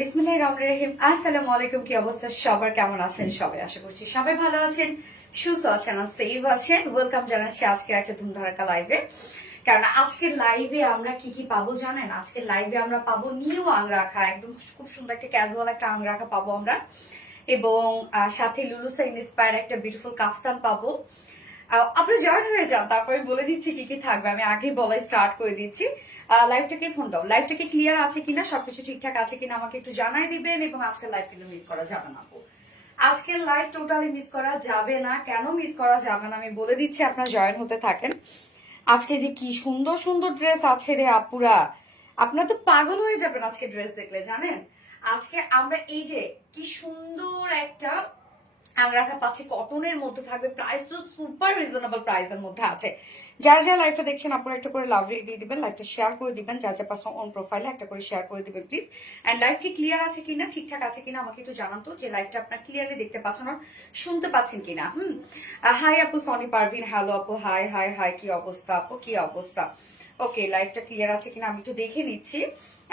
বিসমিল্লাহির রহমানির রহিম। আসসালামু আলাইকুম। কি অবস্থা সবার, কেমন আছেন সবাই? আশা করছি সবাই ভালো আছেন, সুস্থ আছেন আর সেফ আছেন। ওয়েলকাম জানাচ্ছি আজকের একটা ধুমধারাক্কা লাইভে। কারণ আজকের লাইভে আমরা কি কি পাবো জানেন? আজকের লাইভে আমরা পাবো নিউ আংরাখা, একদম খুব সুন্দর একটা ক্যাজুয়াল একটা আংরাখা পাবো আমরা, এবং সাথে লুলুসা ইন্সপায়ার একটা বিউটিফুল কাফতান পাবো। আপনি জয়েন হয়ে যান, তারপরে বলে দিচ্ছি কি কি থাকবে। আমি আগেই বলাই স্টার্ট করে দিচ্ছি। লাইভটাকে ফোন দাও, লাইভটাকে ক্লিয়ার আছে কিনা, সবকিছু ঠিকঠাক আছে কিনা আমাকে একটু জানাই দিবেন। এবং আজকের লাইভ কিন্তু মিস করা যাবে না আপু, আজকের লাইভ টোটালি মিস করা যাবে না। কেন মিস করা যাবে না আমি বলে দিচ্ছি, আপনারা জয়েন হতে থাকেন। আজকে যে কি সুন্দর সুন্দর ড্রেস আছে রে আপুরা, আপনারা তো পাগল হয়ে যাবেন আজকে ড্রেস দেখলে। জানেন আজকে আমরা এই যে কি সুন্দর একটা আংরাখা পাচ্ছি, কটনের মধ্যে থাকবে, প্রাইস তো সুপার রিজনেবল প্রাইসের মধ্যে আছে। যারা যারা লাইভটা দেখছেন আপনারা একটা করে লাভ রেট দিয়ে দিবেন, লাইভটা শেয়ার করে দিবেন, যার যার পার্সোনাল অন প্রোফাইলে একটা করে শেয়ার করে দিবেন প্লিজ। এন্ড লাইভ কি ক্লিয়ার আছে কিনা, ঠিকঠাক আছে কিনা আমাকে একটু জানান তো, যে লাইভটা আপনারা ক্লিয়ারলি দেখতে পাচ্ছেন আর শুনতে পাচ্ছেন কিনা। হাই আপু সনি পারভিন, হ্যালো আপু, হাই হাই হাই, কি অবস্থা আপু, কি অবস্থা? ওকে, লাইভটা ক্লিয়ার আছে কিনা আমি একটু দেখে নিচ্ছি।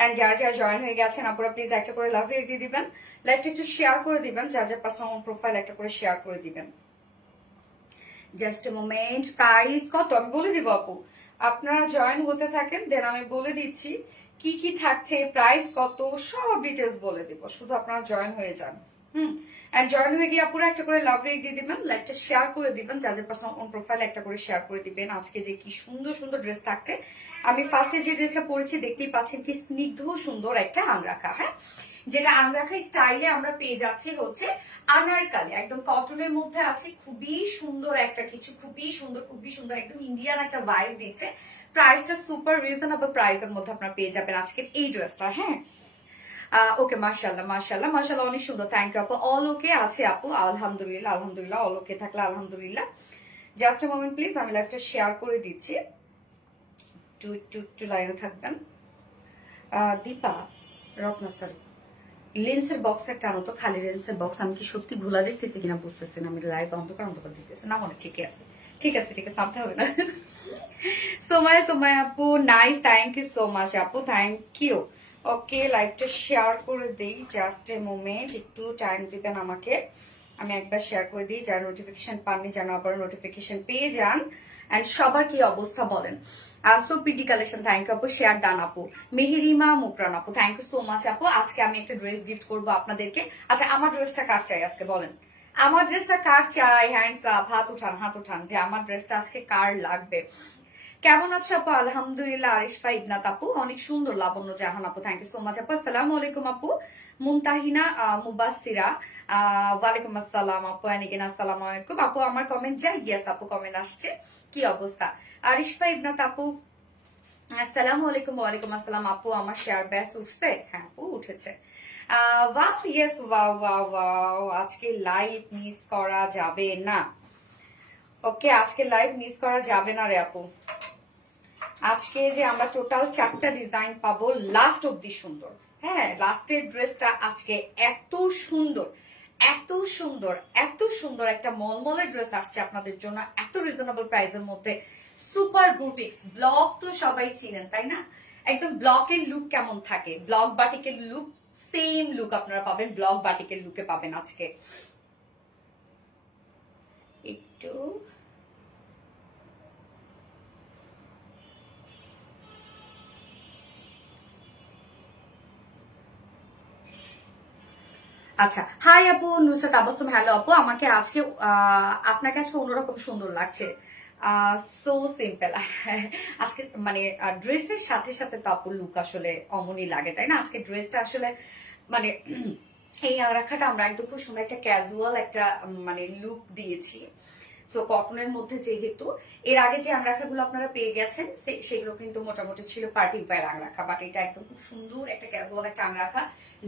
এন্ড যারা যারা জয়েন হয়ে গেছেন আপনারা প্লিজ একটা করে লাভ রেট দিয়ে দিবেন, লাইভটা একটু শেয়ার করে দিবেন, যার যার পার্সোনাল প্রোফাইল একটা করে শেয়ার করে দিবেন। Just a moment. প্রাইস কত আমি বলে দিব আপু, আপনারা জয়েন হতে থাকেন, দেন আমি বলে দিচ্ছি কি কি থাকছে, প্রাইস কত, সব ডিটেলস বলে দিব, শুধু আপনারা জয়েন হয়ে যান। এন্ড জয়েন হয়ে গিয়ে আপুরা একটা করে লাভ রেট দিয়ে দিবেন, লাইভটা শেয়ার করে দিবেন, যার যার পার্সোনাল অন প্রোফাইল একটা করে শেয়ার করে দিবেন। আজকে যে কি সুন্দর সুন্দর ড্রেস থাকছে, আমি ফার্স্টে যে ড্রেসটা পরেছি দেখতেই পাচ্ছেন, কি স্নিগ্ধ সুন্দর একটা আংরাখা। হ্যাঁ, যেটা আংরাখা স্টাইলে আমরা পেয়ে যাচ্ছি হচ্ছে আনারকালি, একদম কটনের মধ্যে আছে, খুবই সুন্দর একটা কিছু, খুবই সুন্দর খুবই সুন্দর, একদম ইন্ডিয়ান একটা ভাইব দিচ্ছে। প্রাইসটা সুপার রিজনেবল প্রাইসের মধ্যে আপনারা পেয়ে যাবেন আজকের এই ড্রেসটা। হ্যাঁ, ওকে, মাশাআল্লাহ মাশাআল্লাহ মাশাআল্লাহ, অনেক সুন্দর, থ্যাংক ইউ আপু। অল ওকে আছে আপু, আলহামদুলিল্লাহ আলহামদুলিল্লাহ, অল ওকে থাকলে আলহামদুলিল্লাহ। জাস্ট এ মোমেন্ট প্লিজ, আমি লাইভটা শেয়ার করে দিচ্ছি, একটু একটু একটু লাইনে থাকবেন। দীপা রত্না, সরি, লেন্সের বক্স একটা আনো তো, খালি লেন্সের বক্স। আমি কি সত্যি ভুলা দেখতেছি কিনা বুঝতেছি না, আমি লাইভ অন্ধকার দিতেছি না মনে। ঠিক আছে ঠিক আছে ঠিক আছে, নামতে হবে না। সোমায়া সোমায়া আপু, nice, thank you so much আপু, থ্যাংক ইউ। ওকে, লাইভটা শেয়ার করে দিই, জাস্ট এ মোমেন্ট, একটু টাইম দিবেন আমাকে, আমি একবার শেয়ার করে দিই। যারা নোটিফিকেশন পাননি যেন আবার নোটিফিকেশন পেয়ে যান। এন্ড সবার কি অবস্থা বলেন? So pretty collection, thank you আপু, শেয়ার ডান আপু। মেহেরিমা মুকরান আপু, থ্যাংক ইউ সো মাচ আপু। আজকে আমি একটা ড্রেস গিফট করবো আপনাদেরকে। আচ্ছা, আমার ড্রেসটা কার চাই আজকে বলেন? আমার ড্রেসটা কার চাই? হ্যান্ডস আপ, হাত উঠান হাত উঠান, যে আমার ড্রেসটা আজকে কার লাগবে। কেমন আছো আপু? আলহামদুলিল্লাহ। আরিশফা ইবনাত আপু, অনেক সুন্দর। লাবণ্য জাহান আপু, থ্যাংক ইউ সো মাচ আপু। আসসালামু আলাইকুম আপু। মুমতাহিনা মুবাসিরা, ওয়ালাইকুম আসসালাম আপু। এনিকেন আসসালামু আলাইকুম আপু। আমার কমেন্ট যাই? ইয়েস আপু, কমেন্ট আসছে। কি অবস্থা? আরিশফা ইবনাত আপু, আসসালামু আলাইকুম। ওয়ালাইকুম আসসালাম আপু। আমার শেয়ার ব্যাস উঠছে? হ্যাঁ আপু, উঠেছে। Wow, yes, wow wow wow. আজকে লাইভ মিস করা যাবে না। ওকে, আজকে লাইভ মিস করা যাবে না রে আপু। আজকে যে আমরা টোটাল 4টা ডিজাইন পাবো, লাস্ট অব্দি সুন্দর। হ্যাঁ, লাস্টের ড্রেসটা আজকে এত সুন্দর, এত সুন্দর, এত সুন্দর একটা মলমলের ড্রেস আসছে আপনাদের জন্য, এত রিজনেবল প্রাইসের মধ্যে। সুপার গ্রুপিক্স ব্লক তো সবাই চিনেন তাই না? একদম ব্লকের লুক কেমন থাকে, ব্লক বাটিকের লুক, সেম লুক আপনারা পাবেন, ব্লক বাটিকের লুকে পাবেন আজকে। একটু আচ্ছা, হাই আপু নুসরাত আবাসম, হ্যালো আপু। আমাকে আজকে আপনাকে আজকে অন্যরকম সুন্দর লাগছে, সো সিম্পল। আজকে মানে ড্রেসের সাথে সাথে তো আপুর লুক আসলে অমনই লাগে তাই না? আজকে ড্রেসটা আসলে মানে এই রাখাটা আমরা একদম খুব সুন্দর একটা ক্যাজুয়াল একটা মানে লুক দিয়েছি। তো কটনের মধ্যে, যেহেতু এর আগে যে আংরাখাগুলো আপনারা পেয়ে গেছেন সেগুলো কিন্তু মোটামুটি ছিল পার্টি ওয়্যার আংরাখা, বাট এটা একদম খুব সুন্দর একটা ক্যাজুয়াল একটা আংরাখা,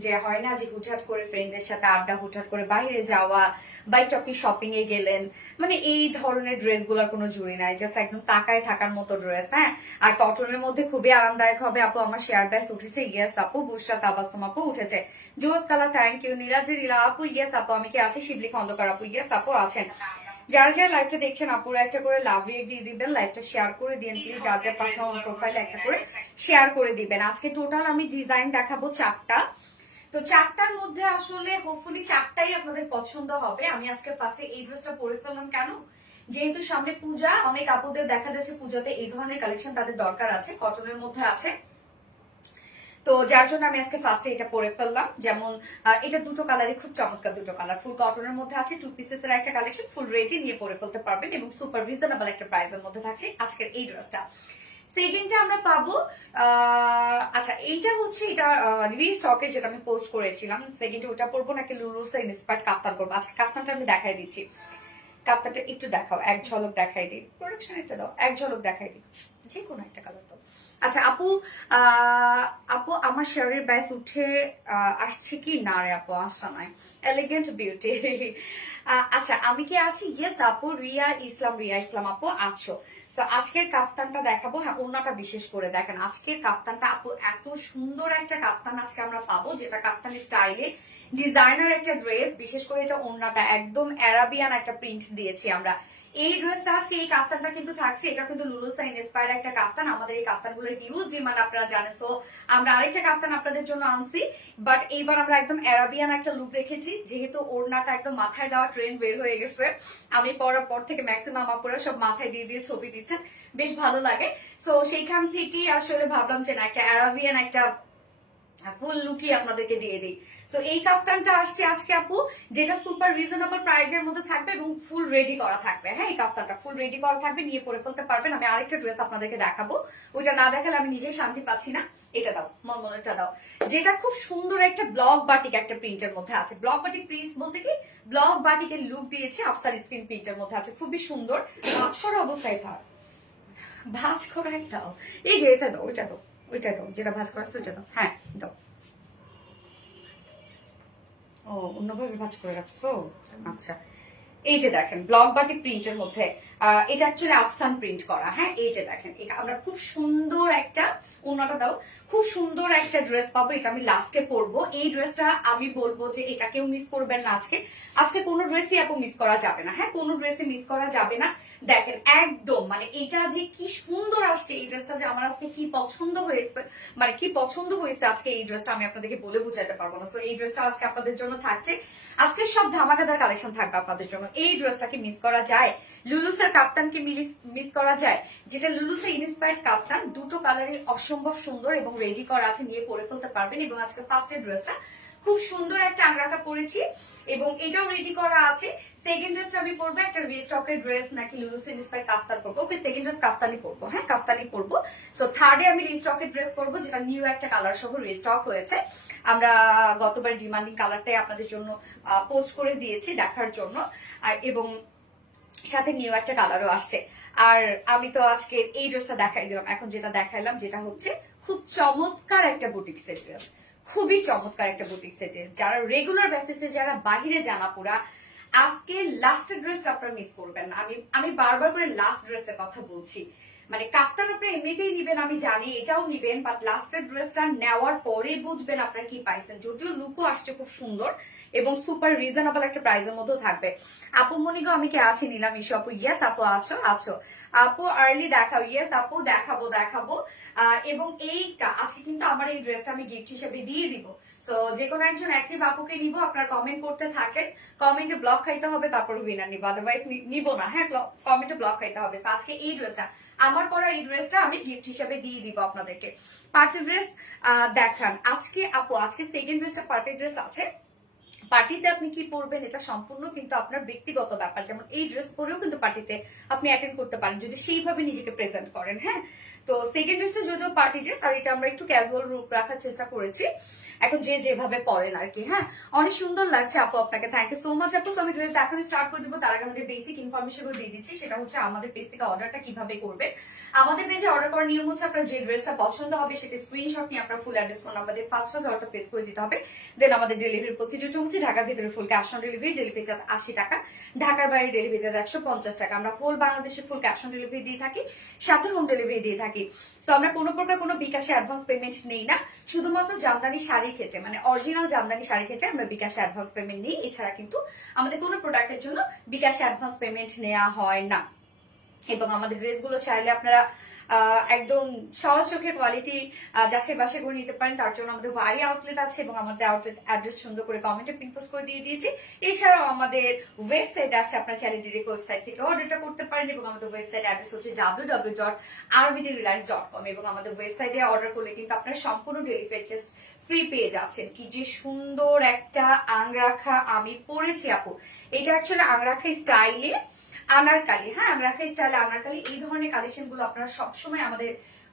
যে হয় না যে হুটহাট করে ফ্রেন্ডদের সাথে আড্ডা, হুটহাট করে বাইরে যাওয়া, বা একটু আপনি শপিং এ গেলেন, মানে এই ধরনের ড্রেস গুলার কোনো জুড়ি নাই, জাস্ট একদম তাকায় থাকার মতো ড্রেস। হ্যাঁ, আর কটনের মধ্যে খুবই আরামদায়ক হবে আপু। আমার শেয়ার ব্যাস উঠেছে? ইয়েস আপু। বুশরা তাবাসম আপু, উঠেছে। জোস কালা, থ্যাংক ইউ। নীলাজি লীলা আপু, ইয়েস আপু। আমি কি আছি? শিবলি খন্দকার আপু, ইয়েস আপু আছেন। যারা যারা লাইভটা দেখছেন আপুরা একটা করে লাভ রেট দিয়ে দিবেন, লাইভটা শেয়ার করে দিন প্লিজ, যার যার পার্সোনাল প্রোফাইলে একটা করে শেয়ার করে দিবেন। আজকে টোটাল আমি ডিজাইন দেখাবো 4টা, তো চারটার মধ্যে আসলে হোপফুলি চারটাই আপনাদের পছন্দ হবে। আমি আজকে ফার্স্টে এই ড্রেসটা পরে ফেললাম কেন, যেহেতু সামনে পূজা, অনেক আপুদের দেখা যাচ্ছে পূজাতে এই ধরনের কালেকশন তাদের দরকার আছে, কটনের মধ্যে আছে। তো যার জন্য আমি আজকে ফার্স্টে এটা পরে ফেললাম। যেমন এটা দুটো কালারই খুব চমৎকার, দুটো কালার ফুল কটনের মধ্যে আছে, 2 পিসের একটা কালেকশন, ফুল রেডি নিয়ে পরে ফেলতে পারবেন এবং সুপার রিজনেবল একটা প্রাইসের মধ্যে থাকছে আজকের এই ড্রেসটা। সেকেন্ডটা আমরা পাবো আচ্ছা এইটা হচ্ছে এটা রিস্টকে যেটা আমি পোস্ট করেছিলাম, সেকেন্ডে ওটা পরবো নাকি লুলুসে ইন্সপায়ার্ড কাফতান করবো। আজকে কাফতানটা আমি দেখাই দিচ্ছি, কাফতানটা একটু দেখাও, এক ঝলক দেখাই দিই, প্রোডাকশন এটা দাও, এক ঝলক দেখাই দিই, যে কোনো একটা কালার দাও। আচ্ছা আপু, আপু আমার শেয়ারের ব্যাস উঠে আসছে কি না রে আপু, আসা নাই, এলিগেন্ট বিউটি। আচ্ছা আমি কি আছি? ইয়েস আপু, রিয়া ইসলাম আপু আছো। তো আজকের কাফতানটা দেখাবো, হ্যাঁ ওড়নাটা বিশেষ করে দেখেন, আজকের কাফতানটা আপু এত সুন্দর একটা কাফতান আজকে আমরা পাবো, যেটা কাফতান স্টাইলে ডিজাইনার একটা ড্রেস, বিশেষ করে এটা ওড়নাটা একদম অ্যারাবিয়ান একটা প্রিন্ট দিয়েছি আমরা। এই ড্রেসটা আজকে এই কাফতানটা কিন্তু থাকছে, এটা কিন্তু লুলুসা ইন্সপায়ার একটা কাফতান। আমাদের এই কাফতানগুলোর হিউজ ডিমান্ড আপনারা জানেন, সো আমরা আরেকটা কাফতান আপনাদের জন্য আনছি, বাট এইবার আমরা একদম অ্যারাবিয়ান একটা লুক রেখেছি, যেহেতু ওড়নাটা একদম মাথায় দেওয়া ট্রেন্ড বের হয়ে গেছে। আমি পরার পর থেকে ম্যাক্সিমাম আপুরা সব মাথায় দিয়ে দিয়ে ছবি দিচ্ছেন, বেশ ভালো লাগে। সো সেইখান থেকেই আসলে ভাবলাম যে না, একটা অ্যারাবিয়ান একটা ফুল লুকই আপনাদেরকে দিয়ে দিই। তো এই কাফতানটা আসছে আজকে আপু, যেটা সুপার রিজনেবল প্রাইজের মধ্যে থাকবে এবং ফুল রেডি করা থাকবে। হ্যাঁ এই কাফতানটা ফুল রেডি করা থাকবে, নিয়ে পরে ফেলতে পারবেন। আমি আরেকটা ড্রেস আপনাদেরকে দেখাবো, ওইটা না দেখালে আমি নিজেই শান্তি পাচ্ছি না। এটা দাও, মলমলটা দাও, যেটা খুব সুন্দর একটা ব্লক বাটিক একটা প্রিন্টের মধ্যে আছে। ব্লক বাটিক প্রিন্ট বলতে কি, ব্লক বাটিকের লুক দিয়েছে, আফসার স্ক্রিন প্রিন্টের মধ্যে আছে, খুবই সুন্দর। ছড়া অবস্থায় থাক, ভাজ করা দাও, এই যে এটা দাও, ওইটা দাও, ওইটা দাও, যেটা ভাজ করা ওইটা দাও, হ্যাঁ দাও। ও অন্যভাবে ভাঁজ করে রাখছো, আচ্ছা। এই যে দেখেন ব্লক বাটিক প্রিন্টের মধ্যে, এটা অ্যাকচুয়ালি আফসান প্রিন্ট করা। হ্যাঁ এই যে দেখেন, আমরা খুব সুন্দর একটা, ওনাটা দাও, খুব সুন্দর একটা ড্রেস পাবো। এটা আমি লাস্টে পরবো। এই ড্রেসটা আমি বলবো যে এটা কেউ মিস করবেন না আজকে, আজকে কোনো ড্রেসই আপু মিস করা যাবে না। হ্যাঁ কোনো ড্রেসই মিস করা যাবে না। দেখেন একদম মানে এটা যে কি সুন্দর আসছে, এই ড্রেসটা যে আমার আজকে কি পছন্দ হয়েছে, মানে কি পছন্দ হয়েছে আজকে এই ড্রেসটা আমি আপনাদেরকে বলে বুঝাতে পারবো না। তো এই ড্রেসটা আজকে আপনাদের জন্য থাকছে, আজকে সব ধামাকাদার কালেকশন থাকবে আপনাদের জন্য। এই ড্রেসটাকে মিস করা যায়? লুলুসের কাপ্তানকে মিস করা যায়? যেটা লুলুসে ইন্সপায়ার্ড কাপ্তান, দুটো কালারই অসম্ভব সুন্দর এবং রেডি করা আছে, নিয়ে পরে ফেলতে পারবেন। এবং আজকে ফার্স্টের ড্রেসটা খুব সুন্দর একটা আংরাকা পরেছি এবং এটাও রেডি করা আছে। সেকেন্ড ড্রেসটা আমি পরবো একটা রিস্টকের ড্রেস নাকি লুলুসে ইন্সপায়ার্ড কাফতান পরবো। ওকে সেকেন্ড ড্রেস কাফতানি পরবো, হ্যাঁ কাফতানি পরবো। সো থার্ডে আমি রিস্টকের ড্রেস পরবো, যেটা নিউ একটা কালার সহ রিস্টক হয়েছে। আমরা গতবার ডিমান্ডিং কালারটাই আপনাদের জন্য পোস্ট করে দিয়েছি দেখার জন্য, এবং সাথে নিউ একটা কালারও আসছে। আর আমি তো আজকে এই ড্রেসটা দেখাই দিলাম, এখন যেটা দেখাইলাম যেটা হচ্ছে খুব চমৎকার একটা বুটিক সেট ড্রেস, খুবই চমৎকার একটা বুটিক সেট ড্রেস। যারা রেগুলার বেসিসে যারা বাহিরে জানা পুরা, আজকে লাস্ট ড্রেসটা আপনারা মিস করবেন না। আমি বারবার করে লাস্ট ড্রেসের কথা বলছি, মানে কাফতান আপনারা এমনিতেই নিবেন আমি জানি, এটাও নিবেন, বাট লাস্টের ড্রেসটা নেওয়ার পরে বুঝবেন আপনারা কি পাইছেন। যদিও লুকও আসছে খুব সুন্দর এবং সুপার রিজনেবল একটা প্রাইসের মধ্যেও থাকবে। আপু মনিগো আমি কে আছি, নিলাম ইস্যু আপু, ইয়েস আপু আছো আছো আপু, আর্লি দেখাও, ইয়েস আপু দেখাবো দেখাবো। এবং এইটা আজকে কিন্তু আমার এই ড্রেসটা আমি গিফট হিসেবে দিয়ে দিব। তো যে কোনো একজন অ্যাক্টিভ আপুকে নিব, আপনার কমেন্ট করতে থাকেন, কমেন্টে ব্লক খাইতে হবে, তারপর উইনার নিব, আদারওয়াইজ নিব না। হ্যাঁ কমেন্টে ব্লক খাইতে হবে। আজকে এই ড্রেসটা আমার পরা, এই ড্রেসটা আমি গিফট হিসেবে দিয়ে দিব আপনাদেরকে। পার্টি ড্রেস দেখান আজকে আপু, আজকে সেকেন্ড ড্রেসটা পার্টি ড্রেস আছে। পার্টিতে আপনি কি পরবেন এটা সম্পূর্ণ কিন্তু আপনার ব্যক্তিগত ব্যাপার। যেমন এই ড্রেস পরেও কিন্তু পার্টিতে আপনি অ্যাটেন্ড করতে পারেন যদি সেইভাবে নিজেকে প্রেজেন্ট করেন। হ্যাঁ তো সেকেন্ড ড্রেসটা যদিও পার্টি ড্রেস, আর এটা আমরা একটু ক্যাজুয়াল রূপ রাখার চেষ্টা করেছি, এখন যে যেভাবে পরেন আর কি। হ্যাঁ অনেক সুন্দর লাগছে আপু, আপনাকে থ্যাংক ইউ সো মাচ আপু। তো আমি ড্রেস এখন স্টার্ট করে দিব, তার আগে আমাদের বেসিক ইনফরমেশন দিয়ে দিচ্ছি, সেটা হচ্ছে আমাদের পেজ থেকে অর্ডারটা কিভাবে করবেন। আমাদের পেজে অর্ডার করার নিয়ম হচ্ছে আপনার যে ড্রেসটা পছন্দ হবে সেটা স্ক্রিনশট নিয়ে আপনার ফুল অ্যাড্রেস ফোন নাম্বার দিয়ে ফার্স্ট অর্ডার প্লেস করে দিতে হবে। দেন আমাদের ডেলিভারি প্রসিডিউরটা হচ্ছে ঢাকার ভিতরে full cash on delivery, delivery charge 80 টাকা, ঢাকার বাইরে ডেলিভারি চার্জ 150 টাকা। আমরা ফুল বাংলাদেশে ফুল ক্যাশ অন ডেলিভারি দিয়ে থাকি, সাথে হোম ডেলিভারি দিয়ে থাকি। তো আমরা কোনো প্রকার কোনো বিকাশে অ্যাডভান্স পেমেন্ট নেই না, শুধুমাত্র জামদানি শাড়ি ক্ষেত্রে মানে অরিজিনাল জামদানি শাড়ি ক্ষেত্রে আমরা বিকাশে অ্যাডভান্স পেমেন্ট নিই। এছাড়া কিন্তু আমাদের কোনো প্রোডাক্টের জন্য বিকাশে অ্যাডভান্স পেমেন্ট নেওয়া হয় না। এবং আমাদের ড্রেসগুলো চাইলে আপনারা একদম সহজ চোখে কোয়ালিটি যাচাই বাছাই করে নিতে পারেন। তার জন্য আমাদের ভারি আউটলেট আছে এবং আমাদের আউটলেট অ্যাড্রেস সুন্দর করে কমেন্টে পিন পোস্ট করে দিয়ে দিয়েছি। এছাড়াও আমাদের ওয়েবসাইট আছে, আপনার চাইলে ডিরেক্ট ওয়েবসাইট থেকে অর্ডারটা করতে পারেন এবং আমাদের ওয়েবসাইট অ্যাড্রেস হচ্ছে www.rbdreliance.com এবং আমাদের ওয়েবসাইটে অর্ডার করলে কিন্তু আপনার সম্পূর্ণ ডেলিভারি চার্জ ফ্রি পেয়ে যাচ্ছেন। কি যে সুন্দর একটা আংরাখা আমি পরেছি আপু, এটা অ্যাকচুয়ালি আংরাখা স্টাইলে আনারকালি, হ্যাঁ আংরাখা স্টাইলে আনারকালি। এই ধরনের কালেকশন গুলো আপনারা সবসময় আমাদের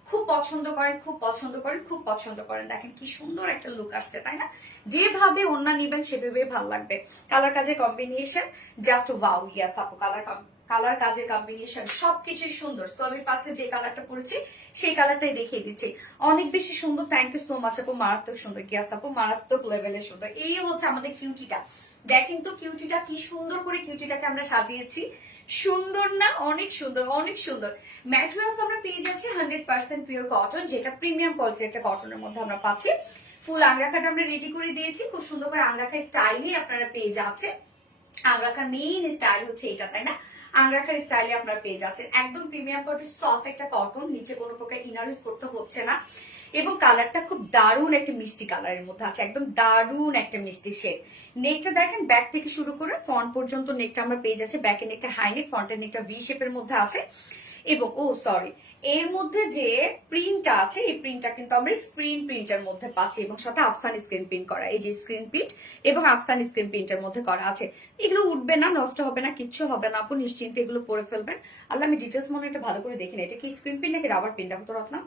খুব পছন্দ করেন, খুব পছন্দ করেন, খুব পছন্দ করেন। দেখেন কি সুন্দর একটা লুক আসছে, তাই না? যেভাবে ওড়না নিবেন সেভাবে ভালো লাগবে। কালার কাজের কম্বিনেশন জাস্ট ওয়াও। ইয়াস আপু, কালার কাজের কম্বিনেশন সবকিছুই সুন্দর। তো আমি ফার্স্টে যে কালারটা পরেছি সেই কালারটাই দেখিয়ে দিচ্ছি, অনেক বেশি সুন্দর। থ্যাংক ইউ সো মাচ আপু, মারাত্মক সুন্দর। ইয়াস আপু, মারাত্মক লেভেলের সুন্দর। এই হচ্ছে আমাদের কিউটিটা, দেখেন তো কিউটিটা কি সুন্দর করে কিউটিটাকে আমরা সাজিয়েছি। সুন্দর না? অনেক সুন্দর, অনেক সুন্দর। ম্যাটেরিয়ালস আমরা পেয়ে যাচ্ছি 100% পিওর কটন, যেটা প্রিমিয়াম কোয়ালিটির একটা কটনের মধ্যে আমরা পাচ্ছি। ফুল আংরাখাটা আমরা রেডি করে দিয়েছি, খুব সুন্দর করে আংরাখা স্টাইলে আপনারা পেয়ে যাচ্ছে। আংরাখার মেইন স্টাইল হচ্ছে এটা, তাই না? আংরাখার স্টাইলে আপনারা পেয়ে যাচ্ছেন একদম প্রিমিয়াম কোয়ালিটির সফট একটা কটন, নিচে কোনো প্রকার ইনার ইউজ করতে হচ্ছে না এবং কালারটা খুব দারুণ একটা মিষ্টি কালারের মধ্যে আছে, একদম দারুণ একটা মিষ্টি শেড। নেকটা দেখেন ব্যাক থেকে শুরু করে ফ্রন্ট পর্যন্ত নেকটা আমরা পেয়ে যাচ্ছি। ব্যাকের নেকটা হাই নেক, ফ্রন্টের নেকটা ভি শেপের মধ্যে আছে এবং এর মধ্যে যে প্রিন্টটা আছে এই প্রিন্টটা কিন্তু আমরা স্ক্রিন প্রিন্টের মধ্যে পাচ্ছি এবং সাথে আফসান স্ক্রিন প্রিন্ট করা। এই যে স্ক্রিন প্রিন্ট এবং আফসান স্ক্রিন প্রিন্টের মধ্যে করা আছে। এগুলো উঠবে না, নষ্ট হবে না, কিচ্ছু হবে না আপু, নিশ্চিন্তে এগুলো পরে ফেলবেন। আল্লাহ, আমি ডিটেলস মনে একটা ভালো করে দেখি না, এটা কি স্ক্রিন প্রিন্ট নাকি রাবার প্রিন্ট? দেখো তো Ratna,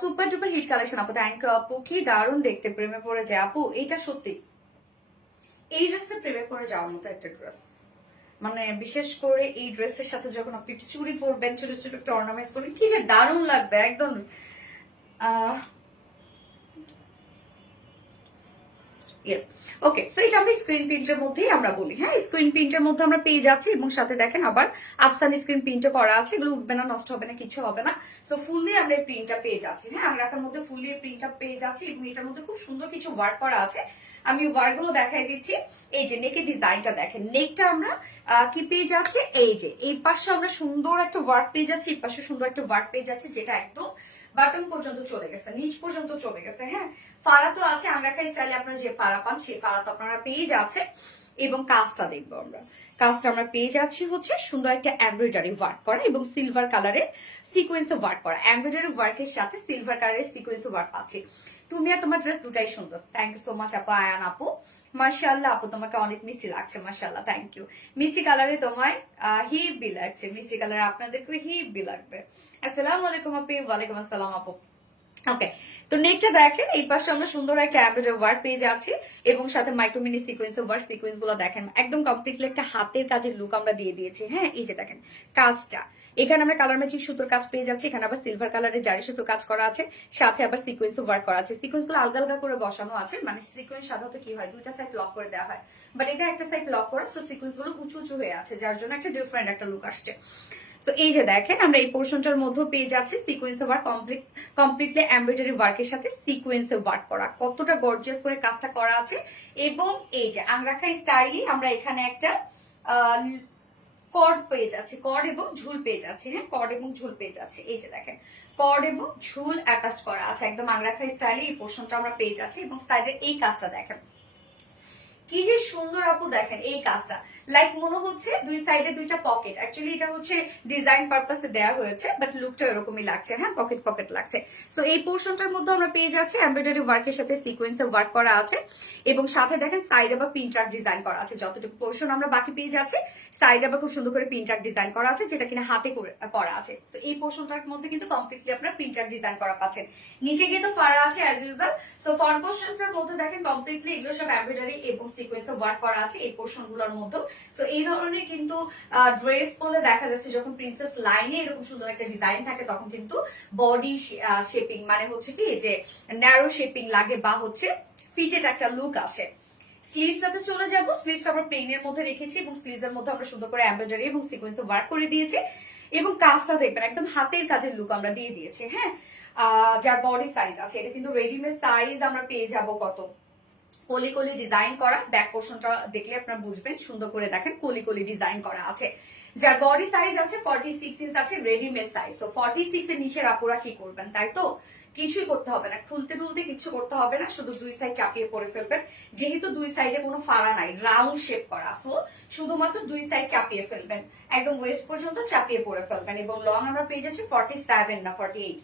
super duper hit collection আপু, থ্যাংক ইউ আপু। কি দারুণ দেখতে, প্রেমে পড়ে যায় আপু। এটা সত্যি এই ড্রেসটা প্রেমে পড়ে যাওয়ার মতো একটা ড্রেস। মানে বিশেষ করে এই ড্রেসের সাথে যখন আপনি একটু চুড়ি পরবেন, ছোট ছোট একটা অর্নামেন্টস পরবেন, কি যে দারুণ লাগবে একদম। ওকে, সো এটা আমরা স্ক্রিন প্রিন্টের মধ্যেই আমরা বলি, হ্যাঁ স্ক্রিন প্রিন্টের মধ্যে আমরা পেয়ে যাচ্ছি এবং সাথে দেখেন আবার আফসান স্ক্রিন প্রিন্টও করা আছে। এগুলো উঠবে না, নষ্ট হবে না, কিছু হবে না। তো ফুললি আমরা এই প্রিন্টটা পেয়ে যাচ্ছি, হ্যাঁ আংরাখার মধ্যে ফুললি এই প্রিন্টটা পেয়ে যাচ্ছি এবং এটার মধ্যে খুব সুন্দর কিছু ওয়ার্ক করা আছে। আমি ওয়ার্ক গুলো দেখাই দিচ্ছি। এই যে নেকের ডিজাইনটা দেখেন, নেকটা আমরা কি পেয়ে যাচ্ছি, এই যে এই পাশে আমরা সুন্দর একটা ওয়ার্ক পেয়ে যাচ্ছি, এই পাশে সুন্দর একটা ওয়ার্ক পেয়ে যাচ্ছি, যেটা একদম বাটন পর্যন্ত চলে গেছে, নিচ পর্যন্ত চলে গেছে। হ্যাঁ ফাড়া তো আছে, আংরাখা স্টাইলে আপনারা যে ফাড়া পান সেই ফাড়া তো আপনারা পেয়ে যাচ্ছে এবং কাজটা দেখবো আমরা। কাজটা আমরা পেয়ে যাচ্ছি হচ্ছে সুন্দর একটা এমব্রয়ডারি ওয়ার্ক করা এবং সিলভার কালারের সিকোয়েন্সে ওয়ার্ক করা। এমব্রয়ডারি ওয়ার্কের সাথে সিলভার কালারের সিকোয়েন্সে ওয়ার্ক পাচ্ছি। তুমি আর তোমার ড্রেস দুটাই সুন্দর। থ্যাংক ইউ সো মাচ আপু, আয়ান আপু, মাশাআল্লাহ আপু তোমাকে অনেক মিষ্টি লাগছে, মাশাআল্লাহ, থ্যাংক ইউ। মিষ্টি কালারে তোমায় হিবি লাগছে, মিষ্টি কালারে আপনাদেরকে হিবি লাগবে। আসসালামু আলাইকুম আপু। ওয়ালাইকুম আসসালাম আপু। ওকে, তো নেকটা দেখেন, এই পাশে আমরা সুন্দর একটা এমব্রয়ডারি ওয়ার্ক পেয়ে যাচ্ছি এবং সাথে micro mini sequence work. Sequence গুলো দেখেন একদম কমপ্লিটলি একটা হাতের কাজের লুক আমরা দিয়ে দিয়েছি। হ্যাঁ এই যে দেখেন কাজটা, এখানে আমরা কালার ম্যাচিং সুতোর কাজ পেয়ে যাচ্ছি, এখানে আবার সিলভার কালারের জারি সুতোর কাজ করা আছে, সাথে আবার সিকোয়েন্স ওয়ার্ক করা আছে। সিকোয়েন্স গুলো আলগা আলগা করে বসানো আছে, মানে সিকোয়েন্স সাধারণত কি হয় দুইটা সাইড লক করে দেওয়া হয়, বাট এটা একটা সাইড লক করা, সো সিকোয়েন্স গুলো উঁচু উঁচু হয়ে আছে, যার জন্য একটা ডিফারেন্ট একটা লুক আসছে। তো এই যে দেখেন আমরা এই পোর্শনটার মধ্যে পেয়ে যাচ্ছি সিকোয়েন্স ওয়ার্ক, কমপ্লিটলি এমব্রয়ডারি ওয়ার্কের সাথে সিকোয়েন্সে ওয়ার্ক করা, কতটা গর্জিয়াস করে কাজটা করা আছে। এবং এই যে আংরাখা স্টাইলে আমরা এখানে একটা কর্ড পেয়ে যাচ্ছি, কর্ড এবং ঝুল পেয়ে যাচ্ছি। হ্যাঁ কর্ড এবং ঝুল পেয়ে যাচ্ছে, এই যে দেখেন কর্ড এবং ঝুল অ্যাটাচ করা আছে একদম আংরাখা স্টাইলে। এই পোর্শনটা আমরা পেয়ে যাচ্ছি এবং সাইডের এই কাজটা দেখেন কি যে সুন্দর আপু। দেখেন এই কাজটা লাইক মনে হচ্ছে দুই সাইডে দুইটা পকেট, অ্যাকচুয়ালি এটা হচ্ছে ডিজাইন পারপাসে দেওয়া হয়েছে, বাট লুকটা এরকমই লাগছে। হ্যাঁ পকেট পকেট লাগছে। তো এই পোর্শনটার মধ্যে আমরা পেয়ে যাচ্ছি এমব্রয়ডারি ওয়ার্কের সাথে সিকোয়েন্সে ওয়ার্ক করা আছে এবং সাথে দেখেন সাইডে বা প্রিন্টার ডিজাইন করা আছে। যতটুকু পোর্শন আমরা বাকি পেয়ে যাচ্ছি সাইডে আবার খুব সুন্দর করে প্রিন্টার ডিজাইন করা আছে, যেটা কিনা হাতে করা আছে। তো এই পোর্শনটার মধ্যে কিন্তু কমপ্লিটলি আপনারা প্রিন্টার ডিজাইন করা পাচ্ছেন। নিচে কিন্তু ফাড়া আছে অ্যাজ ইউজুয়াল। সো ফ্রন্ট পোর্শনটার মধ্যে দেখেন কমপ্লিটলি এগুলো সব এমব্রয়ডারি এবং সিকোয়েন্সে ওয়ার্ক করা আছে এই পোর্শন গুলোর মধ্যে। তো এই ধরনের কিন্তু ড্রেস পরলে দেখা যাচ্ছে যখন প্রিন্সেস লাইনে এরকম সুন্দর একটা ডিজাইন থাকে তখন কিন্তু বডি শেপিং মানে হচ্ছে কি যে ন্যারো শেপিং লাগে বা হচ্ছে ফিটেড একটা লুক আসে। স্লিভসটাতে চলে যাব, স্লিভসটা আমরা প্লেনের মধ্যে রেখেছি এবং স্লিভসের মধ্যে আমরা সুন্দর করে এমব্রয়ডারি এবং সিকোয়েন্সে ওয়ার্ক করে দিয়েছি এবং কাজটা দেখবেন একদম হাতের কাজের লুক আমরা দিয়ে দিয়েছি। হ্যাঁ যার বডি সাইজ আছে, এটা কিন্তু রেডিমেড সাইজ আমরা পেয়ে যাব কত কলি কলি ডিজাইন করা। ব্যাক পোর্শনটা দেখলে আপনারা বুঝবেন, সুন্দর করে দেখেন কলি কলি ডিজাইন করা আছে। যার বডি সাইজ আছে 46 ইঞ্চ আছে রেডিমেড সাইজ। তো 46 এর নিচের আপুরা কি করবেন, তাই তো? কিছুই করতে হবে না, খুলতে টুলতে কিছু করতে হবে না, শুধু দুই সাইড চাপিয়ে পরে ফেলবেন। যেহেতু দুই সাইডে কোনো ফাড়া নাই, রাউন্ড শেপ করা, সো শুধুমাত্র দুই সাইড চাপিয়ে ফেলবেন, একদম ওয়েস্ট পর্যন্ত চাপিয়ে পরে ফেলবেন। এবং লং আমরা পেয়ে যাচ্ছি 47 না 48,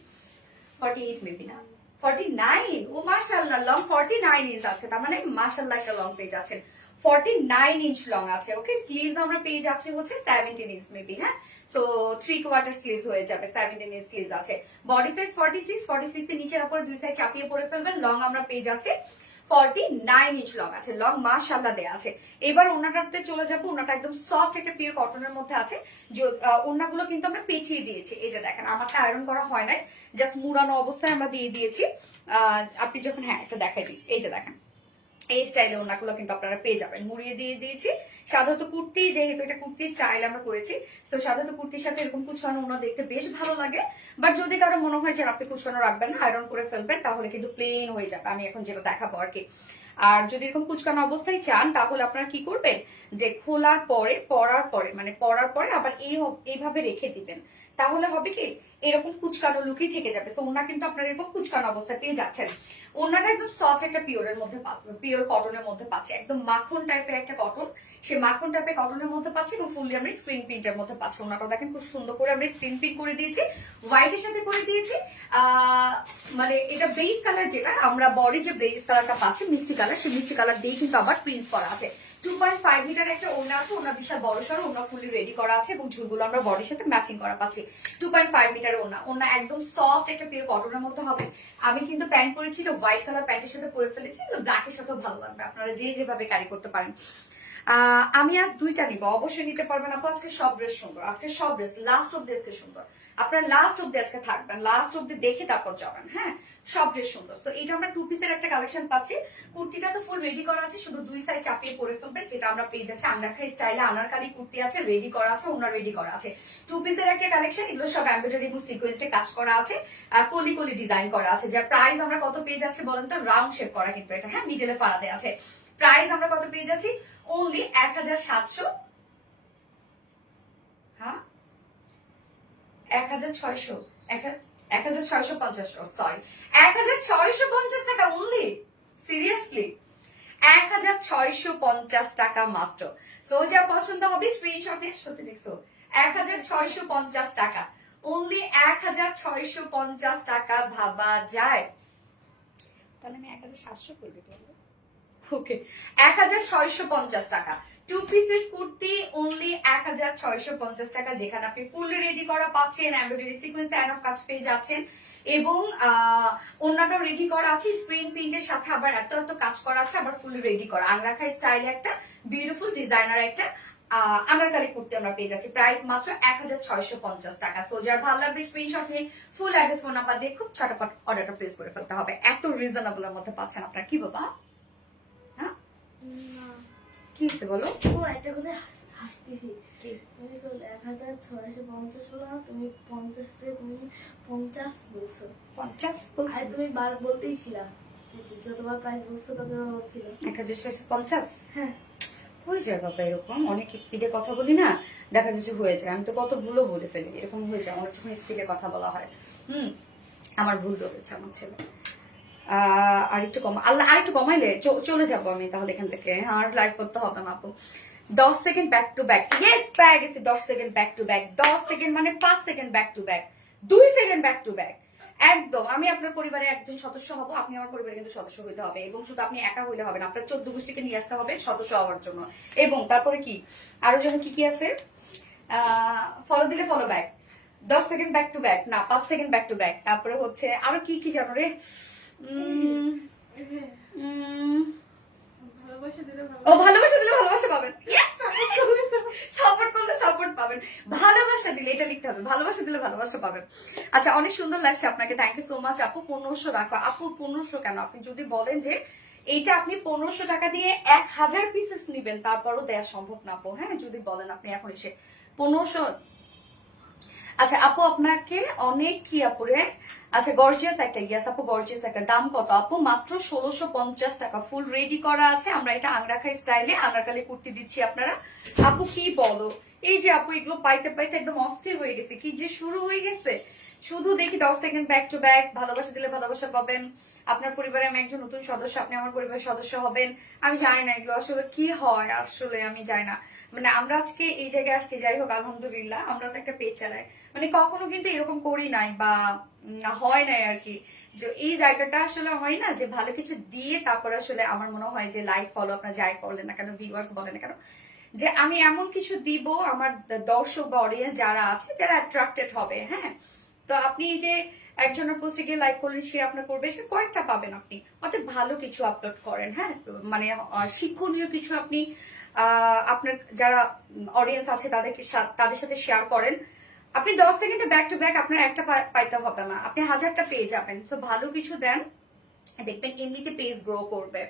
48 মেবি না 49। ও মাশাআল্লাহ, লং 49 ইঞ্চ আছে, তার মানে মাশাআল্লাহ একটা লং পেয়ে যাচ্ছেন। 49 ইঞ্চ লং আছে। ওকে, স্লিভস আমরা পেয়ে যাচ্ছি হচ্ছে 17 ইঞ্চ মেবি, হ্যাঁ, তো 3/4 স্লিভস হয়ে যাবে, 17 ইঞ্চ স্লিভস আছে। বডি সাইজ 46 এর নিচের উপরে দুই সাইড চাপিয়ে পরে ফেলবেন। লং আমরা পেয়ে যাচ্ছি 49 ইঞ্চ লং আছে, লং মাশাআল্লাহ দেয়া আছে। এবার ওনাটাতে চলে যাবো। ওনাটা একদম সফট একটা পিওর কটনের মধ্যে আছে। ওনাগুলো কিন্তু আমরা পেঁচিয়ে দিয়েছি, এই যে দেখেন, আমারটা আয়রন করা হয় নাই, জাস্ট মুড়ানো অবস্থায় আমরা দিয়ে দিয়েছি। আপনি যখন, হ্যাঁ একটা দেখাই দিই, এই যে দেখেন এই স্টাইলে ওনাগুলো কিন্তু আপনারা পেয়ে যাবেন, মুড়িয়ে দিয়ে দিয়েছি। সাধারণত কুর্তি, যেহেতু এটা কুর্তি স্টাইল আমরা করেছি, তো সাধারণত কুর্তির সাথে এরকম কুচকানো ওনা দেখতে বেশ ভালো লাগে। বাট যদি কারো মনে হয় যে আপনি কুচকানো রাখবেন না, আয়রন করে ফেলবেন, তাহলে কিন্তু প্লেন হয়ে যাবে। আমি এখন যেটা দেখাবো আর কি। আর যদি এরকম কুচকানো অবস্থায় চান, তাহলে আপনারা কি করবেন, যে খোলার পরে পরার পরে আবার এইভাবে রেখে দিবেন, তাহলে হবে কি এরকম কুচকানো লুকই থেকে যাবে। তো ওনা কিন্তু আপনারা এরকম কুচকানো অবস্থায় পেয়ে যাচ্ছেন। ওনাটা একদম সফট একটা পিওরের মধ্যে পাচ্ছেন, পিওর কটনের মধ্যে পাচ্ছে, একদম মাখন টাইপের একটা কটন, সে মাখন টাইপের কটনের মধ্যে পাচ্ছে এবং ফুললি আমরা স্ক্রিন প্রিন্টের মধ্যে পাচ্ছি। ওনাটা দেখেন খুব সুন্দর করে আমরা স্ক্রিন প্রিন্ট করে দিয়েছি, হোয়াইটের সাথে করে দিয়েছি। মানে এটা বেস কালার, যেটা আমরা বডি যে বেস কালারটা পাচ্ছি মিষ্টি কালার, সেই মিষ্টি কালার দিয়ে কিন্তু আবার প্রিন্ট করা আছে। 2.5 মিটার একটা ওড়না আছে, ওড়না বিশাল বড় সড়ো, ওড়না ফুলি রেডি করা আছে এবং ঝুলগুলো আমরা বডির সাথে ম্যাচিং করা পাচ্ছি। 2.5 মিটার ওড়না একদম সফট একটা পিওর কটনের মধ্যে হবে। আমি কিন্তু প্যান্ট পরেছি, এটা হোয়াইট কালার প্যান্টের সাথে পরে ফেলেছি, ব্ল্যাকের সাথেও ভালো লাগবে, আপনারা যেভাবে ক্যারি করতে পারেন। আমি আজ দুইটা নিব, অবশ্যই নিতে পারবেন আপু। আজকে সব ড্রেস সুন্দর, আজকে সব ড্রেস লাস্ট অব্দি আজকে সুন্দর, আপনারা লাস্ট অব্দি আজকে থাকবেন, লাস্ট অব্দি দেখে তারপর যাবেন, হ্যাঁ, সব ড্রেস সুন্দর। তো এটা আমরা 2 পিসের একটা কালেকশন পাচ্ছি। কুর্তিটা তো ফুল রেডি করা আছে, শুধু দুই সাইড চাপিয়ে পরে ফেলবে, যেটা আমরা পেয়ে যাচ্ছি আন্ডারখাই স্টাইলে। আনারকালি কুর্তি আছে, রেডি করা আছে, ওনার রেডি করা আছে। 2 পিসের একটা কালেকশন, এগুলো সব এমব্রয়ডারি এবং সিকোয়েন্সে কাজ করা আছে, আর কলি কলি ডিজাইন করা আছে। যার প্রাইস আমরা কত পেয়ে যাচ্ছি বলেন তো? রাউন্ড শেপ করা কিন্তু এটা, হ্যাঁ, মিডলে ফাড়াতে আছে। প্রাইস আমরা কত পেয়ে যাচ্ছি? অনলি 1700, হ্যাঁ 1600, 1650, সরি 1650 টাকা অনলি, সিরিয়াসলি 1650 টাকা মাত্র। সো যা পছন্দ হবে স্ক্রিনশট নিয়ে, সত্যি দেখছো 1650 টাকা, অনলি 1650 টাকা। ভাবা যায়? তাহলে আমি 1700 করে দিতে পারবো। ওকে, 1650 টাকা 2 পিসেস কুর্তি, অনলি 1650 টাকা, যেখানে আপনি ফুল রেডি করা পাচ্ছেন, এমব্রয়ডারি সিকোয়েন্স এন্ড অফ কাজ পেয়ে যাচ্ছেন এবং ওন্নাটাও রেডি করা আছে স্ক্রিন প্রিন্টের সাথে, আবার এত কাজ করা আছে, আবার ফুল রেডি করা আংরাখা স্টাইলে একটা বিউটিফুল ডিজাইনার একটা আনারকালি কুর্তি আমরা পেয়ে যাচ্ছি। প্রাইস মাত্র 1650 টাকা। সো যার ভালো লাগবে স্ক্রিনশট নিয়ে ফুল অ্যাড্রেস ফোন নাম্বার দিয়ে খুব ছটপট অর্ডারটা প্লেস করে ফেলতে হবে। এত রিজনেবলের মধ্যে পাচ্ছেন আপনারা, কি বাবা? কি হচ্ছে বলো? একটা কথা হাসতেছি, তুমি 1650 বলো না, তুমি 50 তুমি 50 বলছো, 50 আর তুমি বার বলতেইছিলা, যতবার প্রাইস বলছো ততবার বলছিল 1650। হ্যাঁ হয়ে যায় বাবা, এরকম অনেক স্পিডে কথা বলি না, দেখা যাচ্ছে হয়ে যায়। আমি তো কত ভুলও বলে ফেলি, এরকম হয়ে যায় অনেক যখন স্পিডে কথা বলা হয়। আমার ভুল ধরেছে আমার ছেলে। আরেকটু কমাইলে চলে যাবো আমি তাহলে এখান থেকে, আর লাইভ করতে হবে না আপু। 10 second back to back, yes পেয়ে গেছি। 10 second back to back, 10 second মানে 5 second back to back, 2 second back to back. একদম আমি আপনার পরিবারে একজন সদস্য হব, আপনি আমার পরিবারে কিন্তু সদস্য হইতে হবে, এবং শুধু আপনি একা হইলে হবে না, আপনার 14 গোষ্ঠীকে নিয়ে আসতে হবে সদস্য হওয়ার জন্য। এবং তারপরে কি আরো যেন কি আছে, ফলো দিলে follow back, 10 second back to back না 5 সেকেন্ড ব্যাক টু ব্যাক, তারপরে হচ্ছে আরো কি জানো রে, ভালোবাসা দিলে ভালোবাসা পাবেন, সাপোর্ট করলে সাপোর্ট পাবেন, ভালোবাসা দিলে এটা লিখতে হবে, ভালোবাসা দিলে ভালোবাসা পাবেন। আচ্ছা অনেক সুন্দর লাগছে আপনাকে, থ্যাংক ইউ সো মাচ আপু। 1500 রাখো আপু, 1500 কেন? আপনি যদি বলেন যে এইটা আপনি 1500 টাকা দিয়ে 1000 পিসেস নিবেন, তারপরও দেওয়া সম্ভব না আপু, হ্যাঁ, যদি বলেন আপনি এখন এসে 1500। আচ্ছা আপু আপনাকে অনেক কি আপুরে, আচ্ছা গর্জিয়াস একটা, ইয়াস আপু গর্জিয়াস একটা, দাম কত আপু? মাত্র 1650 টাকা, ফুল রেডি করা আছে। আমরা এটা আংরাখা স্টাইলে আনারকালি কুর্তি দিচ্ছি আপনারা। আপু কি বলো, এই যে আপু এগুলো পাইতে পাইতে একদম অস্থির হয়ে গেছে, কি যে শুরু হয়ে গেছে। শুধু দেখি 10 সেকেন্ড ব্যাক টু ব্যাক, ভালোবাসা দিলে ভালোবাসা পাবেন, আপনার পরিবারে আমি একজন নতুন সদস্য, আপনি আমার পরিবারের সদস্য হবেন। আমি জানি না এগুলো আসলে কি হয়, আসলে আমি জানি না। মানে আমরা আজকে এই জায়গায় আসছি, যাই হোক আলহামদুলিল্লাহ, আমরা তো একটা পেজ চালাই, মানে কখনো কিন্তু এরকম করি নাই বা হয় নাই আর কি। যে এই জায়গাটা আসলে হয় না যে ভালো কিছু দিয়ে তারপর আসলে আমার মনে হয় যে লাইক ফলো আপনার যাই করলেন না কেন, ভিউয়ার্স বলেন না কেন, যে আমি এমন কিছু দিব আমার দর্শক বা অডিয়েন্স যারা আছে যারা অ্যাট্রাক্টেড হবে। হ্যাঁ, তো আপনি যে একজনের পোস্টে গিয়ে লাইক করলেন, সে আপনার করবে, সে কয়েকটা পাবেন আপনি। অতএব ভালো কিছু আপলোড করেন, হ্যাঁ, মানে শিক্ষণীয় কিছু আপনি আপনার যারা অডিয়েন্স আছে তাদের সাথে শেয়ার করেন। আপনি 10 সেকেন্ডে ব্যাক টু ব্যাক আপনার একটা পাইতে হবে না, আপনি 1000টা পেয়ে যাবেন। তো ভালো কিছু দেন, দেখবেন এমনিতে পেজ গ্রো করবে।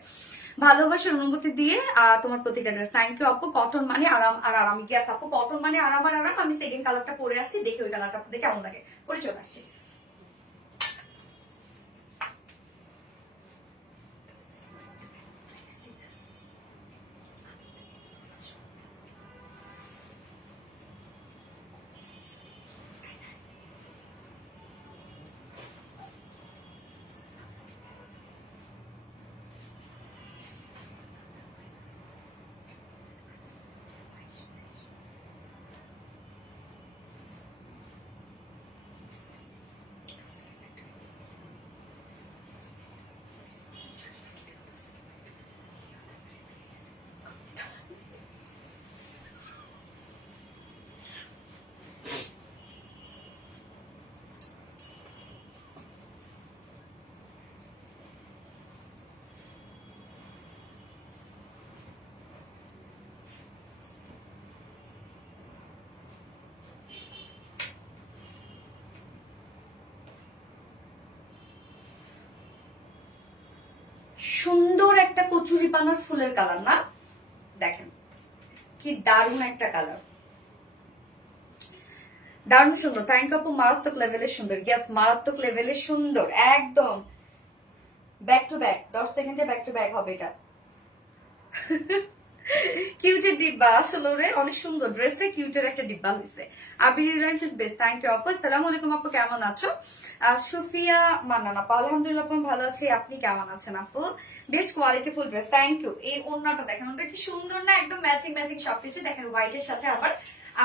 ভালোবাসার অনুভূতি দিয়ে তোমার প্রতিটা ড্রেস। থ্যাংক ইউ আপু। কটন মানে আরাম আর আরাম। গ্যাস আপু, কটন মানে আরাম আর আরাম। আমি সেকেন্ড কালারটা পরে আসছি, দেখি ওই কালারটা আপনাদের কেমন লাগে, পরে চলে আসছি। সুন্দর একটা কচুরি পানার ফুলের কালার না, দেখেন কি দারুণ একটা কালার, দারুণ সুন্দর। থ্যাংক ইউ আপু, মারাত্মক লেভেলের সুন্দর। গ্যাস মারাত্মক লেভেলের সুন্দর, একদম ব্যাক টু ব্যাক, 10 সেকেন্ডে ব্যাক টু ব্যাক হবে এটা। কিউটের ডিব্বা আসলে রে, অনেক সুন্দর ড্রেসটা, কিউটের একটা ডিব্বা হয়েছে। Abir Reliance is best. Thank you আপু। আসসালামু আলাইকুম আপু, কেমন আছো? সুফিয়া মান্নান আপু, আলহামদুলিল্লাহ আপু ভালো আছি, আপনি কেমন আছেন আপু? Best quality full dress. Thank you. এই ওড়নাটা দেখেন, ওটা কি সুন্দর না, একদম ম্যাচিং ম্যাচিং সবকিছু দেখেন, হোয়াইটের সাথে আবার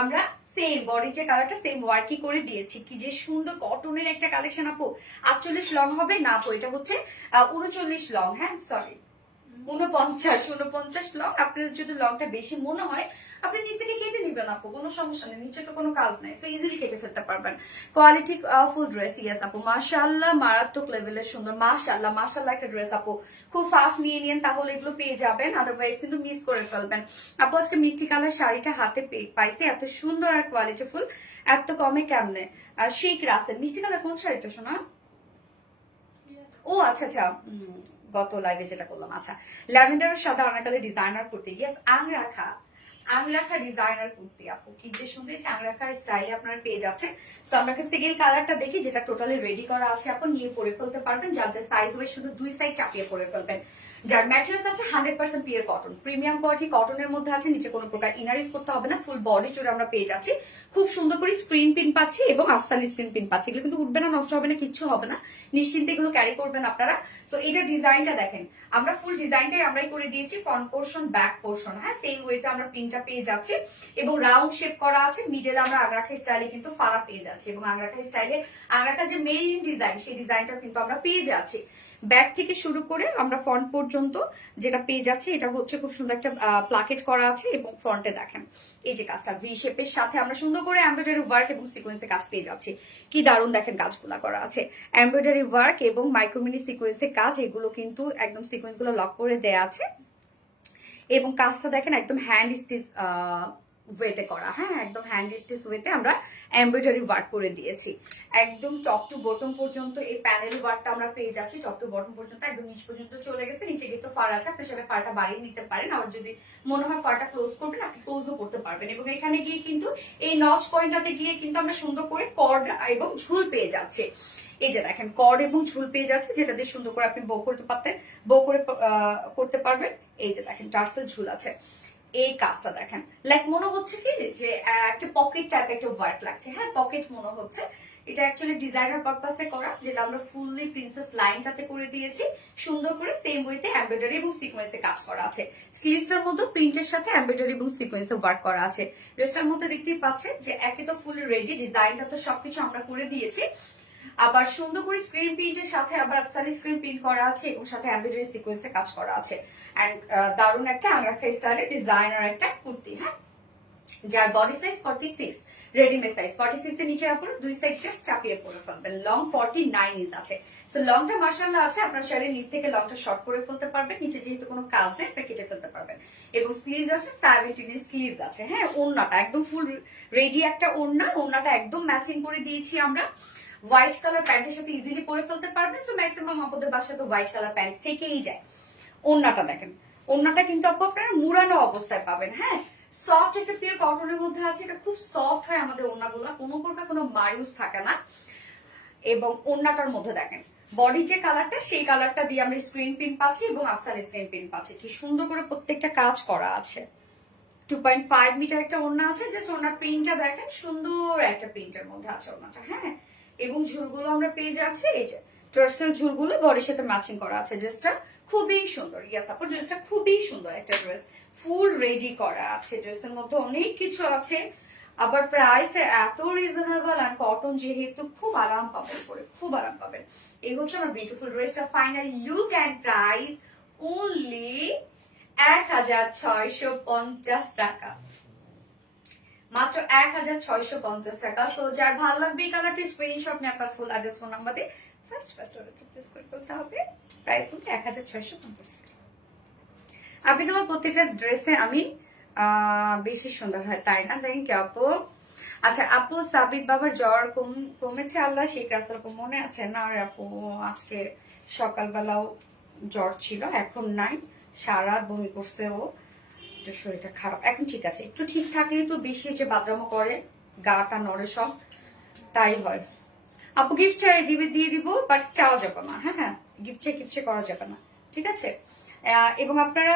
আমরা সেম বডি যে কালারটা সেম ওয়ার্কই করে দিয়েছি, কি যে সুন্দর কটনের একটা কালেকশন আপু। 48 লং হবে না আপু, এটা হচ্ছে 39 লং, হ্যাঁ সরি 49 লং। আপনার যদি লংটা বেশি মনে হয় আপনি নিচ থেকে কেটে নিবেন আপু, কোনো সমস্যা নেই, নিচে তো কোনো কাজ নাই, সো ইজিলি কেটে ফেলতে পারবেন। Quality full dress. ইয়েস আপু, মাশাআল্লাহ, মারাত্মক লেভেলের সুন্দর, মাশাআল্লাহ মাশাআল্লাহ একটা ড্রেস আপু। খুব ফাস্ট নিয়ে নিন, তাহলে এগুলো পেয়ে যাবেন, আদারওয়াইজ কিন্তু মিস করে ফেলবেন আপু। আজকে মিষ্টি কালার শাড়িটা হাতে পাইছে, এত সুন্দর আর কোয়ালিটি ফুল, এত কমে কেমনে? শেখ রাসেল মিষ্টি কালার কোন শাড়িটা শোনা? ও আচ্ছা আচ্ছা, গত লাইভে যেটা করলাম, আচ্ছা ল্যাভেন্ডার ও সাদা অনাকালে designer kurti. Yes, angrakha designer kurti আপু, কি যে সুন্দর, আংরাখার স্টাইলে আপনারা পেয়ে যাচ্ছেন। তো আমরা সেকেন্ড কালারটা দেখি, যেটা টোটালি রেডি করা আছে আপু, নিয়ে পরে ফেলতে পারবেন, যার যে সাইজ হয় শুধু 2 সাইড চাপিয়ে পরে ফেলবেন। যার ম্যাটেরিয়ালস আছে 100% পিওর কটন, প্রিমিয়াম কোয়ালিটি কটনের মধ্যে আছে, নিচে কোনো প্রকার ইনার ইউজ করতে হবে না, ফুল বডি জুড়ে আমরা পেয়ে যাচ্ছি। খুব সুন্দর করে স্ক্রিন পিন পাচ্ছি এবং আফসানি স্ক্রিন পিন পাচ্ছি, এগুলো কিন্তু উঠবে না, নষ্ট হবে না, কিচ্ছু হবে না, নিশ্চিন্তে এগুলো ক্যারি করবেন আপনারা। তো এটা ডিজাইনটা দেখেন, আমরা ফুল ডিজাইনটাই আমরাই করে দিয়েছি, ফ্রন্ট পোর্শন ব্যাক পোর্শন, হ্যাঁ সেম ওয়েতে আমরা প্রিন্টটা পেয়ে যাচ্ছি এবং রাউন্ড শেপ করা আছে, মিডলে আমরা আগ্রাখা স্টাইলে কিন্তু ফাড়া পেয়ে যাচ্ছি, এবং আগ্রাখা স্টাইলে আগ্রাখা যে মেইন ডিজাইন সেই ডিজাইনটা কিন্তু আমরা পেয়ে যাচ্ছি। ব্যাক থেকে শুরু করে আমরা ফ্রন্ট পর্যন্ত যেটা পেয়ে যাচ্ছি, এটা হচ্ছে খুব সুন্দর একটা প্লাকেট করা আছে, এবং ফ্রন্টে দেখেন এই যে কাজটা ভি শেপের সাথে আমরা সুন্দর করে এমব্রয়ডারি ওয়ার্ক এবং সিকোয়েন্সে কাজ পেয়ে যাচ্ছি। কি দারুণ দেখেন কাজগুলো করা আছে, এমব্রয়ডারি ওয়ার্ক এবং মাইক্রোমিনি সিকোয়েন্সের কাজ, এগুলো কিন্তু একদম সিকোয়েন্স গুলো লক করে দেয়া আছে, এবং কাজটা দেখেন একদম হ্যান্ড স্টিচ ওয়েতে করা, হ্যাঁ একদম হ্যান্ড স্টিচ ওয়েতে আমরা এমব্রয়ডারি ওয়ার্ক করে দিয়েছি, একদম টপ টু বটম পর্যন্ত এই প্যানেল ওয়ার্কটা আমরা পেয়ে যাচ্ছি, টপ টু বটম পর্যন্ত একদম নিচ পর্যন্ত চলে গেছে। নিচে কিন্তু ফার আছে, আপনি সেটা ফারটা বাড়িয়ে নিতে পারেন, আর যদি মনে হয় ফারটা ক্লোজ করবেন আপনি ক্লোজও করতে পারবেন, এবং এখানে গিয়ে কিন্তু এই নচ পয়েন্টটাতে গিয়ে কিন্তু আমরা সুন্দর করে কর্ড এবং ঝুল পেয়ে যাচ্ছে। এই যে দেখেন কর্ড এবং ঝুল পেয়ে যাচ্ছে, যেটা দিয়ে সুন্দর করে আপনি বউ করে করতে পারবেন। এই যে দেখেন টার্সেল ঝুল আছে। এই কাজটা দেখেন, লাইক মনে হচ্ছে কি যে একটা পকেট টাইপ একটা ওয়ার্ক লাগছে, হ্যাঁ পকেট মনে হচ্ছে। এটা অ্যাকচুয়ালি ডিজাইনার পারপাসে করা, যেটা আমরা ফুললি প্রিন্সেস লাইনটাতে করে দিয়েছি, সুন্দর করে সেম ওয়েতে এমব্রয়ডারি এবং সিকোয়েন্সে কাজ করা আছে। স্লিভসটার মধ্যে প্রিন্টের সাথে এমব্রয়ডারি এবং সিকোয়েন্সে ওয়ার্ক করা আছে। ড্রেসটার মধ্যে দেখতেই পাচ্ছেন যে একে তো ফুল রেডি, ডিজাইনটা তো সবকিছু আমরা করে দিয়েছি, আবার সুন্দর করে স্ক্রিন প্রিন্টের সাথে আবার আফসানি স্ক্রিন প্রিন্ট করা আছে এবং সাথে এমব্রয়ডারি সিকোয়েন্সে কাজ করা আছে। এন্ড দারুণ একটা আংরাখা স্টাইলের ডিজাইনার একটা কুর্তি, হ্যাঁ, যার বডি সাইজ 46, রেডিমেড সাইজ 46 এর নিচে আপনারা দুই সাইড জাস্ট চাপিয়ে পরে ফেলবেন। লং 49 ইঞ্চ আছে, সো লংটা মাশাআল্লাহ আছে, আপনারা চাইলে নিচ থেকে লংটা শর্ট করে ফেলতে পারবেন, নিচে যেহেতু কোনো কাজ নেই আপনি কেটে ফেলতে পারবেন। এবং স্লিভস আছে 17 ইঞ্চ স্লিভস আছে, হ্যাঁ। ওড়নাটা একদম ফুল রেডি একটা ওড়না, ওড়নাটা একদম ম্যাচিং করে দিয়েছি আমরা। হোয়াইট কালার প্যান্টের সাথে ইজিলি পরে ফেলতে পারবেন, সো ম্যাক্সিমাম আপনাদের বাসায় তো হোয়াইট কালার প্যান্ট থেকেই যায়। ওড়নাটা দেখেন, ওড়নাটা কিন্তু আপু আপনারা মুড়ানো অবস্থায় পাবেন, হ্যাঁ। সফট একটা পিওর কটনের মধ্যে আছে, এটা খুব সফট হয় আমাদের ওড়নাগুলো, কোনো প্রকার কোনো মায়ুস থাকে না। এবং ওড়নাটার মধ্যে দেখেন বডি যে কালারটা সেই কালারটা দিয়ে আমরা স্ক্রিন প্রিন্ট পাচ্ছি এবং আস্তানি স্ক্রিন প্রিন্ট পাচ্ছি, কি সুন্দর করে প্রত্যেকটা কাজ করা আছে। 2.5 মিটার একটা ওড়না আছে, জাস্ট ওড়নার প্রিন্টটা দেখেন, সুন্দর একটা প্রিন্টের মধ্যে আছে ওড়নাটা, হ্যাঁ। এবং ঝুলগুলো আমরা পেয়ে যাচ্ছি এই যে ট্রার্সেল ঝুলগুলো বডির সাথে ম্যাচিং করা আছে। ড্রেসটা খুবই সুন্দর, ইয়াস আপু ড্রেসটা খুবই সুন্দর একটা ড্রেস, ফুল রেডি করা আছে। ড্রেসের মধ্যে অনেক কিছু আছে, আবার প্রাইসটা এত রিজনেবল, আর কটন যেহেতু খুব আরাম পাবেন পরে, খুব আরাম পাবেন। এই হচ্ছে আমার বিউটিফুল ড্রেসটা final look and price only 1650 টাকা, মাত্র 1650 টাকা। সো যার ভালো লাগবে এই কালারটি স্ক্রিনশট নিয়ে আপনার ফুল অ্যাড্রেস ফোন নাম্বার দিয়ে ফার্স্ট অর্ডারটা প্লেস করে ফেলতে হবে। প্রাইস হচ্ছে 1650 টাকা। আপনি তোমার প্রত্যেকটা ড্রেসে আমি বেশি সুন্দর হয়, তাই না? থ্যাংক ইউ আপু। আচ্ছা আপু, সাবিত বাবার জ্বর কমেছে আল্লাহ শেখ রাসেল আপু মনে আছে না? আর আপু আজকে সকালবেলাও জ্বর ছিল, এখন নাই, সারা বমি করছে ও, একটু শরীরটা খারাপ, এখন ঠিক আছে। একটু ঠিক থাকলেই তো বেশি যে বাদরামো করে, গাটা নড়ে সব, তাই হয়। আপু গিফট চাই দিবে, দিয়ে দিব, বাট চাওয়া যাবে না, হ্যাঁ হ্যাঁ, গিফট চাই করা যাবে না, ঠিক আছে। এবং আপনারা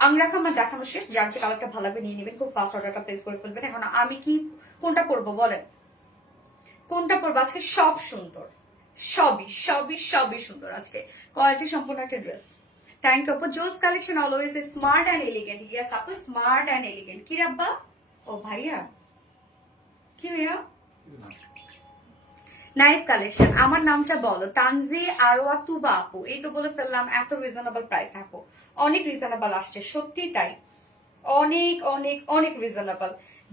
আংরাখা আমার দেখানো শেষ, যার যে কালারটা ভালো লাগবে নিয়ে নেবেন, খুব ফাস্ট অর্ডারটা প্লেস করে ফেলবেন। এখন আমি কি কোনটা পরবো বলেন, কোনটা পরবো? আজকে সব সুন্দর, সবই সবই সবই সুন্দর আজকে, কোয়ালিটি সম্পূর্ণ একটা ড্রেস। থ্যাংক ইউ আপু। জোস collection always smart and elegant, yes আপু স্মার্ট অ্যান্ড এলিগেন্ট। কি রাব্বা? ও ভাইয়া, কি ভাইয়া? Nice collection. আমার নামটা বলো। তানজি আরোয়া তুবা আপু, এই তো বলে ফেললাম। এত রিজনেবল প্রাইস আপু, অনেক রিজনেবল আসছে, সত্যি তাই, অনেক অনেক অনেক রিজনেবল।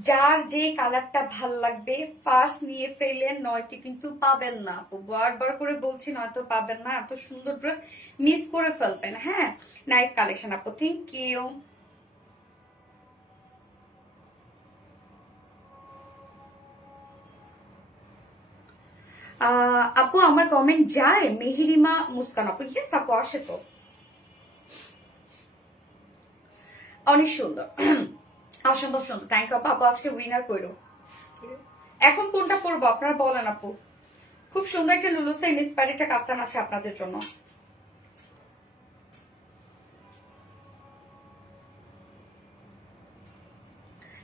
যার যে কালারটা ভাল লাগবে ফার্স্ট নিয়ে ফেলেন, নয়তো কিন্তু পাবেন না আপু, বারবার করে বলছি, নয়তো পাবেন না। এত সুন্দর ড্রেস মিস করে ফেলবেন, হ্যাঁ। নাইস কালেকশন আপু, থ্যাংক ইউ। আপু আমার কমেন্ট যায়? মেহেরিমা মুস্কান আপু, ইয়েস আপু আসে তো, অনেক সুন্দর, অসম্ভব সুন্দর। থ্যাংক ইউ আপু। আপু আজকে উইনার কইরো। এখন কোনটা পরবো আপনারা বলেন আপু? খুব সুন্দর একটা লুলুসে ইন্সপায়ার একটা কাফতান আছে আপনাদের জন্য।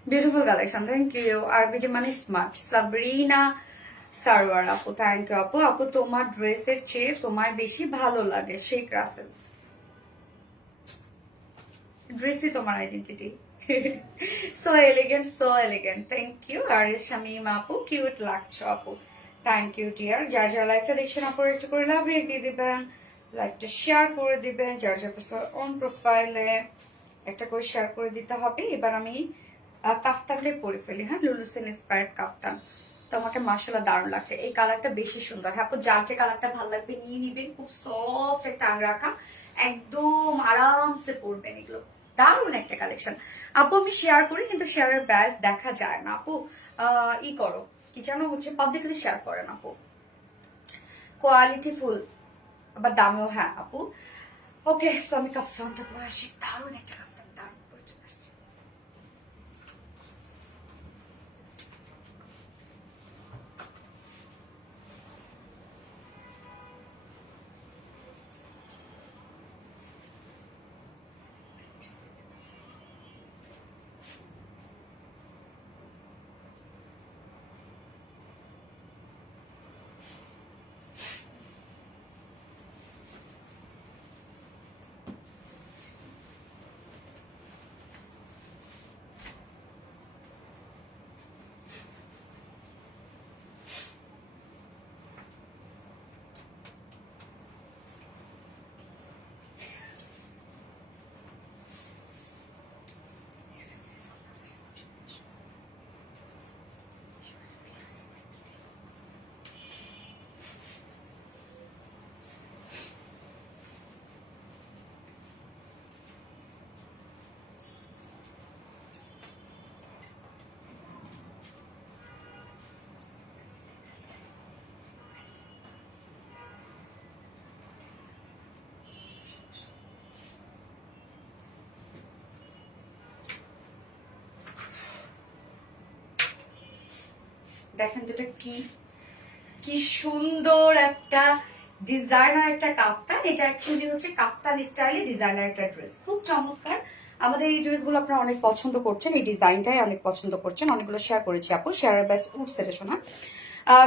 Beautiful collection, thank you. আর বিডি মানে স্মার্ট, সাবরিনা সারওয়ার আপু, থ্যাংক ইউ আপু। আপু তোমার ড্রেসের চেয়ে তোমায় বেশি ভালো লাগে, শেখ রাসেল। ড্রেসই তোমার identity. So elegant, so elegant, thank you. আর শামিম আপু, কিউট লাগছো আপু, থ্যাংক ইউ ডিয়ার। যার যার লাইফটা দেখছেন আপু একটু করে লাভ রেক দিয়ে দিবেন, লাইফটা শেয়ার করে দিবেন, যার যার অন প্রোফাইলে একটা করে শেয়ার করে দিতে হবে। এবার আমি কাফতানটাই পরে ফেলি, হ্যাঁ, লুলুসেন ইন্সপায়ার্ড কাফতান। তোমাকে মার্শাল্লাহ দারুণ লাগছে, এই কালারটা বেশি সুন্দর। হ্যাঁ আপু, যার যে কালারটা ভালো লাগবে নিয়ে নিবেন, খুব সফট একটা আংরাখা, একদম আরামসে পরবেন, এগুলো দারুণ একটা কালেকশন। আপু আমি শেয়ার করি কিন্তু শেয়ারের ব্যাস দেখা যায় না আপু, ই করো কি যেন হচ্ছে, পাবলিকলি শেয়ার করেন আপু, কোয়ালিটি ফুল আবার দামেও, হ্যাঁ আপু। ওকে, সো আমি কাফতানটা পরে আসি, দারুণ একটা কাফতান, দারুণ পরে চলে আসছি। দেখেন তো এটা কি কি সুন্দর একটা ডিজাইনার একটা কাফতান। এটা অ্যাকচুয়ালি হচ্ছে কাফতান স্টাইলে ডিজাইনার একটা ড্রেস, খুব চমৎকার। আমাদের এই ড্রেসগুলো আপনারা অনেক পছন্দ করছেন, এই ডিজাইনটাই অনেক পছন্দ করছেন, অনেকগুলো শেয়ার করেছি আপু, শেয়ারের ব্যাস উঠছে রে শোনা।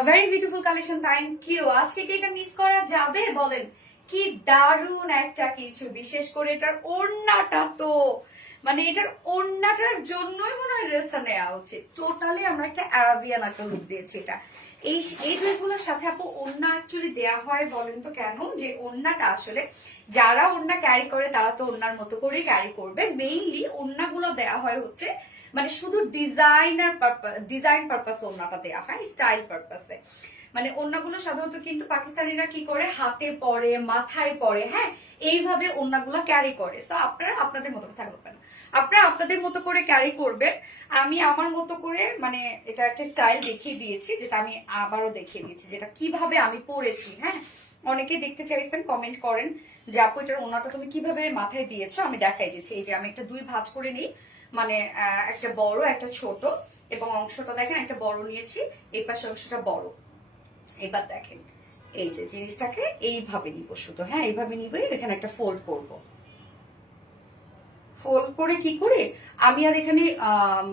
Very beautiful collection, thank you. আজকে কি এটা মিস করা যাবে বলেন? কি দারুণ একটা কিছু, বিশেষ করে এটার ওড়নাটা তো মানে এটার ওড়নাটার জন্যই মনে হয় ড্রেসটা নেওয়া উচিত। টোটালি আমরা একটা আরাবিয়ান একটা লুক দিয়েছি এটা। এই এই ড্রেসগুলোর সাথে আপু ওড়না অ্যাকচুয়ালি দেয়া হয় বলেন তো কেন? যে ওড়নাটা আসলে যারা ওড়না ক্যারি করে তারা তো ওড়নার মতো করেই ক্যারি করবে। মেইনলি ওড়নাগুলো দেয়া হয় হচ্ছে মানে শুধু ডিজাইন পারপাস ওড়নাটা দেয়া হয়, স্টাইল পারপাসে। মানে ওড়নাগুলো সাধারণত কিন্তু পাকিস্তানিরা কি করে হাতে পরে, মাথায় পরে, হ্যাঁ এইভাবে ওড়নাগুলো ক্যারি করে। তো আপনারা আপনাদের মতো থাকবেন, আপনারা আপনাদের মতো করে ক্যারি করবেন। আমি আমার মতো করে মানে এটা একটা স্টাইল দেখিয়ে দিয়েছি, যেটা আমি আবারও দেখিয়ে দিয়েছি, যেটা কিভাবে আমি পরেছি। হ্যাঁ, অনেকে দেখতে চাইছেন, কমেন্ট করেন যে আপু এটার ওড়নাটা তুমি কিভাবে মাথায় দিয়েছো, আমি দেখাই দিয়েছি। এই যে আমি একটা দুই ভাঁজ করে নিই, মানে একটা বড় একটা ছোট, এবং অংশটা দেখেন একটা বড় নিয়েছি, এই পাশে অংশটা বড়। এবার দেখেন এই যে জিনিসটাকে এইভাবে নিব শুধু, হ্যাঁ এইভাবে নিব, এখানে একটা ফোল্ড করব। ফোল্ড করে কি করে আমি আর এখানে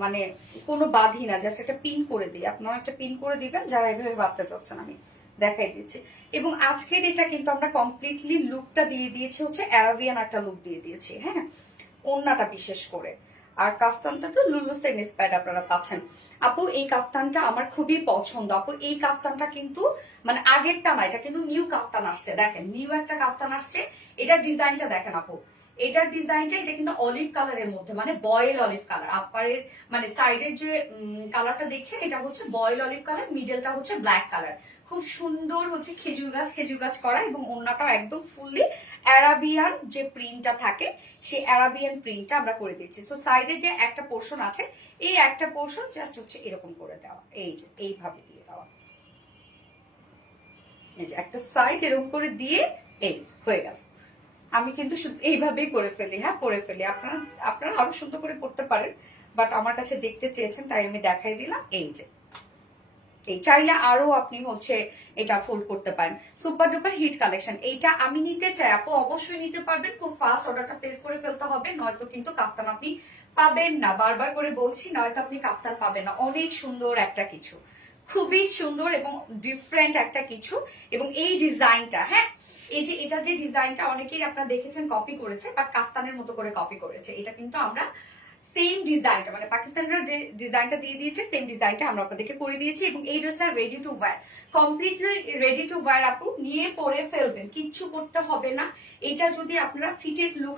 মানে কোনো বাঁধি না, জাস্ট একটা পিন করে দিই। আপনারা একটা পিন করে দিবেন যারা এভাবে বাঁধতে চাচ্ছেন, আমি দেখাই দিচ্ছি। এবং আজকের এটা কিন্তু আমরা কমপ্লিটলি লুকটা দিয়ে দিয়েছি হচ্ছে অ্যারাবিয়ান একটা লুক দিয়ে দিয়েছি, হ্যাঁ ওড়নাটা বিশেষ করে। আর কাফতানটা তো লুলুসেন ইন্সপায়ার্ড আপনারা পাচ্ছেন। আপু এই কাফতানটা আমার খুবই পছন্দ। আপু এই কাফতানটা কিন্তু মানে আগেরটা না, এটা কিন্তু নিউ কাফতান আসছে, দেখেন নিউ একটা কাফতান আসছে। এটার ডিজাইনটা দেখেন আপু, এটার ডিজাইনটা এটা কিন্তু অলিভ কালারের মধ্যে, মানে বয়েল অলিভ কালার। আপারের মানে সাইডের যে কালারটা দেখছেন এটা হচ্ছে বয়েল অলিভ কালার, মিডলটা হচ্ছে ব্ল্যাক কালার। খুব সুন্দর হচ্ছে খেজুর গাছ করা, এবং ওড়নাটাও একদম ফুললি অ্যারাবিয়ান যে প্রিন্টটা থাকে সেই অ্যারাবিয়ান প্রিন্টটা আমরা করে দিচ্ছি। তো সাইডে যে একটা পোর্শন আছে, এই একটা পোর্শন জাস্ট হচ্ছে এরকম করে দেওয়া, এই যে এইভাবে দিয়ে দেওয়া, এই যে একটা সাইড এরকম করে দিয়ে এই হয়ে গেল। আমি কিন্তু শুধু এইভাবেই করে ফেলি, হ্যাঁ পরে ফেলি। আপনারা আপনারা আরো সুন্দর করে পড়তে পারেন, বাট আমার কাছে দেখতে চেয়েছেন তাই আমি দেখাই দিলাম। এই যে এই চাইলে আরো আপনি হচ্ছে এটা ফোল্ড করতে পারেন। সুপার ডুপার হিট কালেকশন, এইটা আমি নিতে চাই আপু, অবশ্যই নিতে পারবেন। খুব ফাস্ট অর্ডারটা প্লেস করে ফেলতে হবে, নয়তো কিন্তু কাফতান আপনি পাবেন না। বারবার করে বলছি, নয়তো আপনি কাফতান পাবেন না। অনেক সুন্দর একটা কিছু, খুবই সুন্দর এবং ডিফারেন্ট একটা কিছু। এবং এই ডিজাইনটা, হ্যাঁ এই যে এটা যে ডিজাইনটা অনেকেই আপনারা দেখেছেন কপি করেছে, বাট কাফতানের মতো করে কপি করেছে। এটা কিন্তু আমরা সেম ডিজাইনটা মানে পাকিস্তানরা যে ডিজাইনটা দিয়ে দিয়েছে সেম ডিজাইনটা আমরা আপনাদেরকে করে দিয়েছি। এবং এই ড্রেসটা ready to wire, completely ready to wire. আপু নিয়ে পরে ফেলবেন, কিচ্ছু করতে হবে না। এটা যদি আপনারা ফিটেড লুক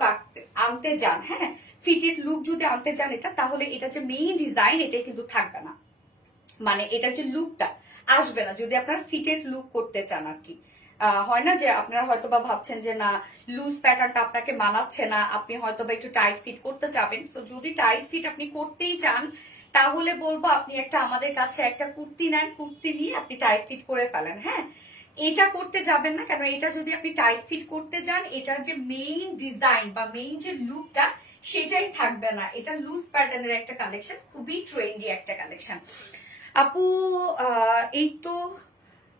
আনতে যান, হ্যাঁ ফিটেড লুক যদি আনতে যান এটা, তাহলে এটা যে মেইন ডিজাইন এটা কিন্তু থাকবে না, মানে এটা যে লুকটা আসবে না যদি আপনারা ফিটেড লুক করতে চান আর কি। হয় না যে আপনারা হয়তো বা ভাবছেন যে না লুজ প্যাটার্নটা আপনাকে মানাচ্ছে না, আপনি হয়তো বা একটু টাইট ফিট করতে চাবেন। তো যদি টাইট ফিট আপনি করতেই চান, তাহলে বলবো আপনি একটা আমাদের কাছে একটা কুর্তি নেন, কুর্তি নিয়ে আপনি টাইট ফিট করে ফেলেন। হ্যাঁ এটা করতে যাবেন না, কারণ এটা যদি আপনি টাইট ফিট করতে যান, এটার যে মেইন ডিজাইন বা মেইন যে লুকটা সেটাই থাকবে না। এটা লুজ প্যাটার্নের একটা কালেকশন, খুবই ট্রেন্ডি একটা কালেকশন। আপু এই তো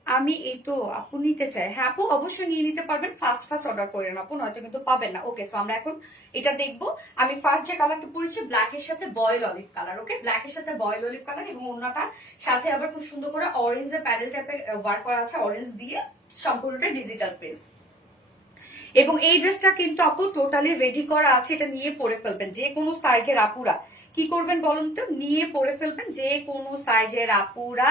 আমি এই তো আপু নিতে চাই, হ্যাঁ আপু অবশ্যই নিয়ে নিতে পারবেন। ফার্স্ট অর্ডার করেন আপু, নয়তো কিন্তু পাবেন না। ওকে, সো আমরা এখন এটা দেখবো। আমি ফার্স্ট যে কালারটা পরেছি ব্ল্যাকের সাথে বয়েল অলিভ কালার, ওকে ব্ল্যাকের সাথে বয়েল অলিভ কালার, এবং অন্যটা সাথে আবার খুব সুন্দর করে অরেঞ্জের প্যাডেল টাইপের ওয়ার্ক করা আছে, অরেঞ্জ দিয়ে সম্পূর্ণটা ডিজিটাল প্রিন্ট। এবং এই ড্রেসটা কিন্তু আপু টোটালি রেডি করা আছে, এটা নিয়ে পরে ফেলবেন যে কোনো সাইজের আপুরা। কি করবেন বলুন তো, নিয়ে পরে ফেলবেন যে কোনো সাইজের আপুরা,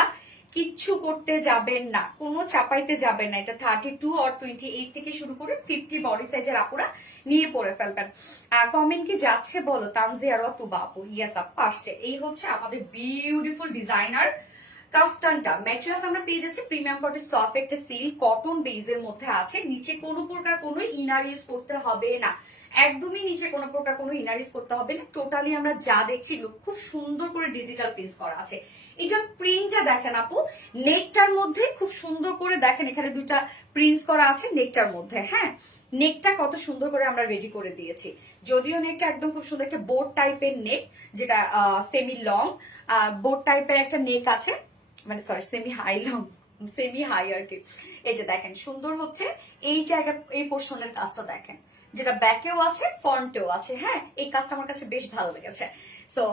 কিচ্ছু করতে যাবেন না, কোনো চাপাইতে যাবেন না। এটা 32 আর 28 থেকে শুরু করে 50 বডি সাইজের আপুরা নিয়ে পরে ফেলবেন। কমেন্ট কি যাচ্ছে বলো তানজিয়া তুবা আপু? ইয়েস আপু আসছে। এই হচ্ছে আমাদের বিউটিফুল ডিজাইনার কাফতানটা। ম্যাটেরিয়ালস আমরা পেয়ে যাচ্ছি প্রিমিয়াম কোয়ালিটি সফট একটা সিল্ক কটন বেজের মধ্যে আছে। নিচে কোনো প্রকার কোনো ইনার ইউজ করতে হবে না, একদমই নিচে কোনো প্রকার কোনো ইনার ইউজ করতে হবে না। টোটালি আমরা যা দেখছি খুব সুন্দর করে ডিজিটাল প্রিন্ট করা আছে। এটা প্রিন্টটা দেখেন আপু, নেকটার মধ্যে খুব সুন্দর করে দেখেন, এখানে দুইটা প্রিন্টস করা আছে নেকটার মধ্যে। হ্যাঁ নেকটা কত সুন্দর করে আমরা রেডি করে দিয়েছি। যদিও নেকটা একদম খুব সুন্দর একটা বোট টাইপের নেক, যেটা সেমি লং বোট টাইপের একটা নেক আছে। মানে sorry semi high long, semi high আর কি। এই যে দেখেন সুন্দর হচ্ছে এই জায়গা, এই পোর্শনের কাজটা দেখেন, যেটা ব্যাকেও আছে ফ্রন্টেও আছে। হ্যাঁ, এই কাজটা আমার কাছে বেশ ভালো লেগেছে। সো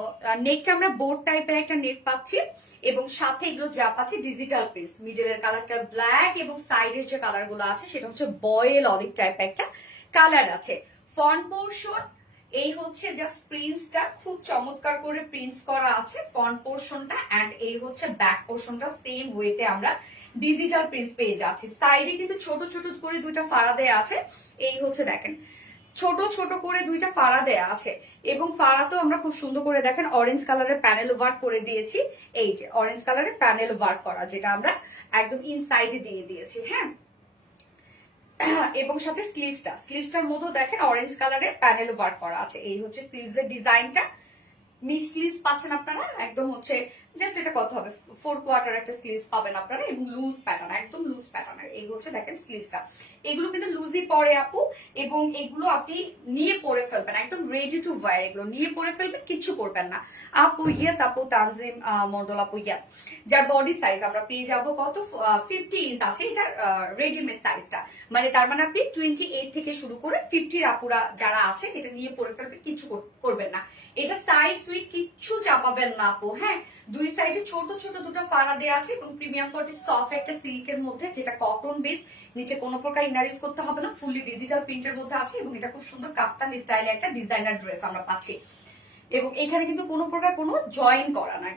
নেকটা আমরা বোর্ড টাইপের একটা নেক পাচ্ছি, এবং সাথে এগুলো যা পাচ্ছি ডিজিটাল পিস। মিডলের কালারটা ব্ল্যাক এবং সাইডের যে কালার গুলো আছে সেটা হচ্ছে বয়েল অলিভ টাইপ একটা কালার আছে। ফ্রন্ট পোর্শন এই হচ্ছে জাস্ট প্রিন্টসটা খুব চমৎকার করে প্রিন্টস করা আছে ফ্রন্ট পোর্শনটা, এন্ড এই হচ্ছে ব্যাক পোর্শনটা সেম ওয়েতে আমরা ডিজিটাল প্রিন্টস পেয়ে যাচ্ছি। সাইডে কিন্তু ছোট ছোট করে দুইটা ফাড়া দেয়া আছে। এই হচ্ছে দেখেন ছোট ছোট করে দুইটা ফাড়া দেয়া আছে, এবং ফাড়াতেও আমরা খুব সুন্দর করে দেখেন অরেঞ্জ কালারের প্যানেল ওয়ার্ক করে দিয়েছি। এই যে অরেঞ্জ কালারের প্যানেল ওয়ার্ক করা, যেটা আমরা একদম ইনসাইডে দিয়ে দিয়েছি। হ্যাঁ, এবং সাথে স্লিভসটার মধ্যে দেখেন অরেঞ্জ কালারের প্যানেল ওয়ার্ক করা আছে। এই হচ্ছে স্লিভস এর ডিজাইনটা। মিড স্লিভস পাচ্ছেন আপনারা, একদম হচ্ছে জাস্ট এটা কত হবে 4/4 একটা স্লিভস পাবেন আপনারা, এবং লুজ প্যাটার্ন, একদম লুজ প্যাটার্নের। এই হচ্ছে দেখেন স্লিভসটা, এগুলো কিন্তু লুজই পরে আপু, এবং এগুলো আপনি নিয়ে পরে ফেলবেন, একদম রেডি টু ওয়্যার। এগুলো নিয়ে পরে ফেলবেন, কিচ্ছু করবেন না আপু। ইয়েস আপু, তানজিম মন্ডল আপু, ইয়েস। যার বডি সাইজ আমরা পেয়ে যাবো কত 50 ইঞ্চ আছে এটার রেডিমেড সাইজটা, মানে তার মানে আপনি 28 থেকে শুরু করে 50 আপুরা যারা আছে এটা নিয়ে পরে ফেলবেন, কিচ্ছু করবেন না। এটা সাইজ সুইট কিচ্ছু চাপাবেন না আপু। হ্যাঁ, দুই সাইডে ছোট ছোট দুটো ফাড়া দেওয়া আছে, এবং প্রিমিয়াম কোয়ালিটি সফট একটা সিল্কের মধ্যে, যেটা কটন বেস, নিচে কোনো প্রকার ইনার ইউজ করতে হবে না, ফুললি ডিজিটাল প্রিন্টের মধ্যে আছে, এবং এটা খুব সুন্দর কাপ্তান স্টাইলে একটা ডিজাইনার ড্রেস আমরা পাচ্ছি। এবং এখানে কিন্তু কোনো প্রকার কোনো জয়েন করা নাই।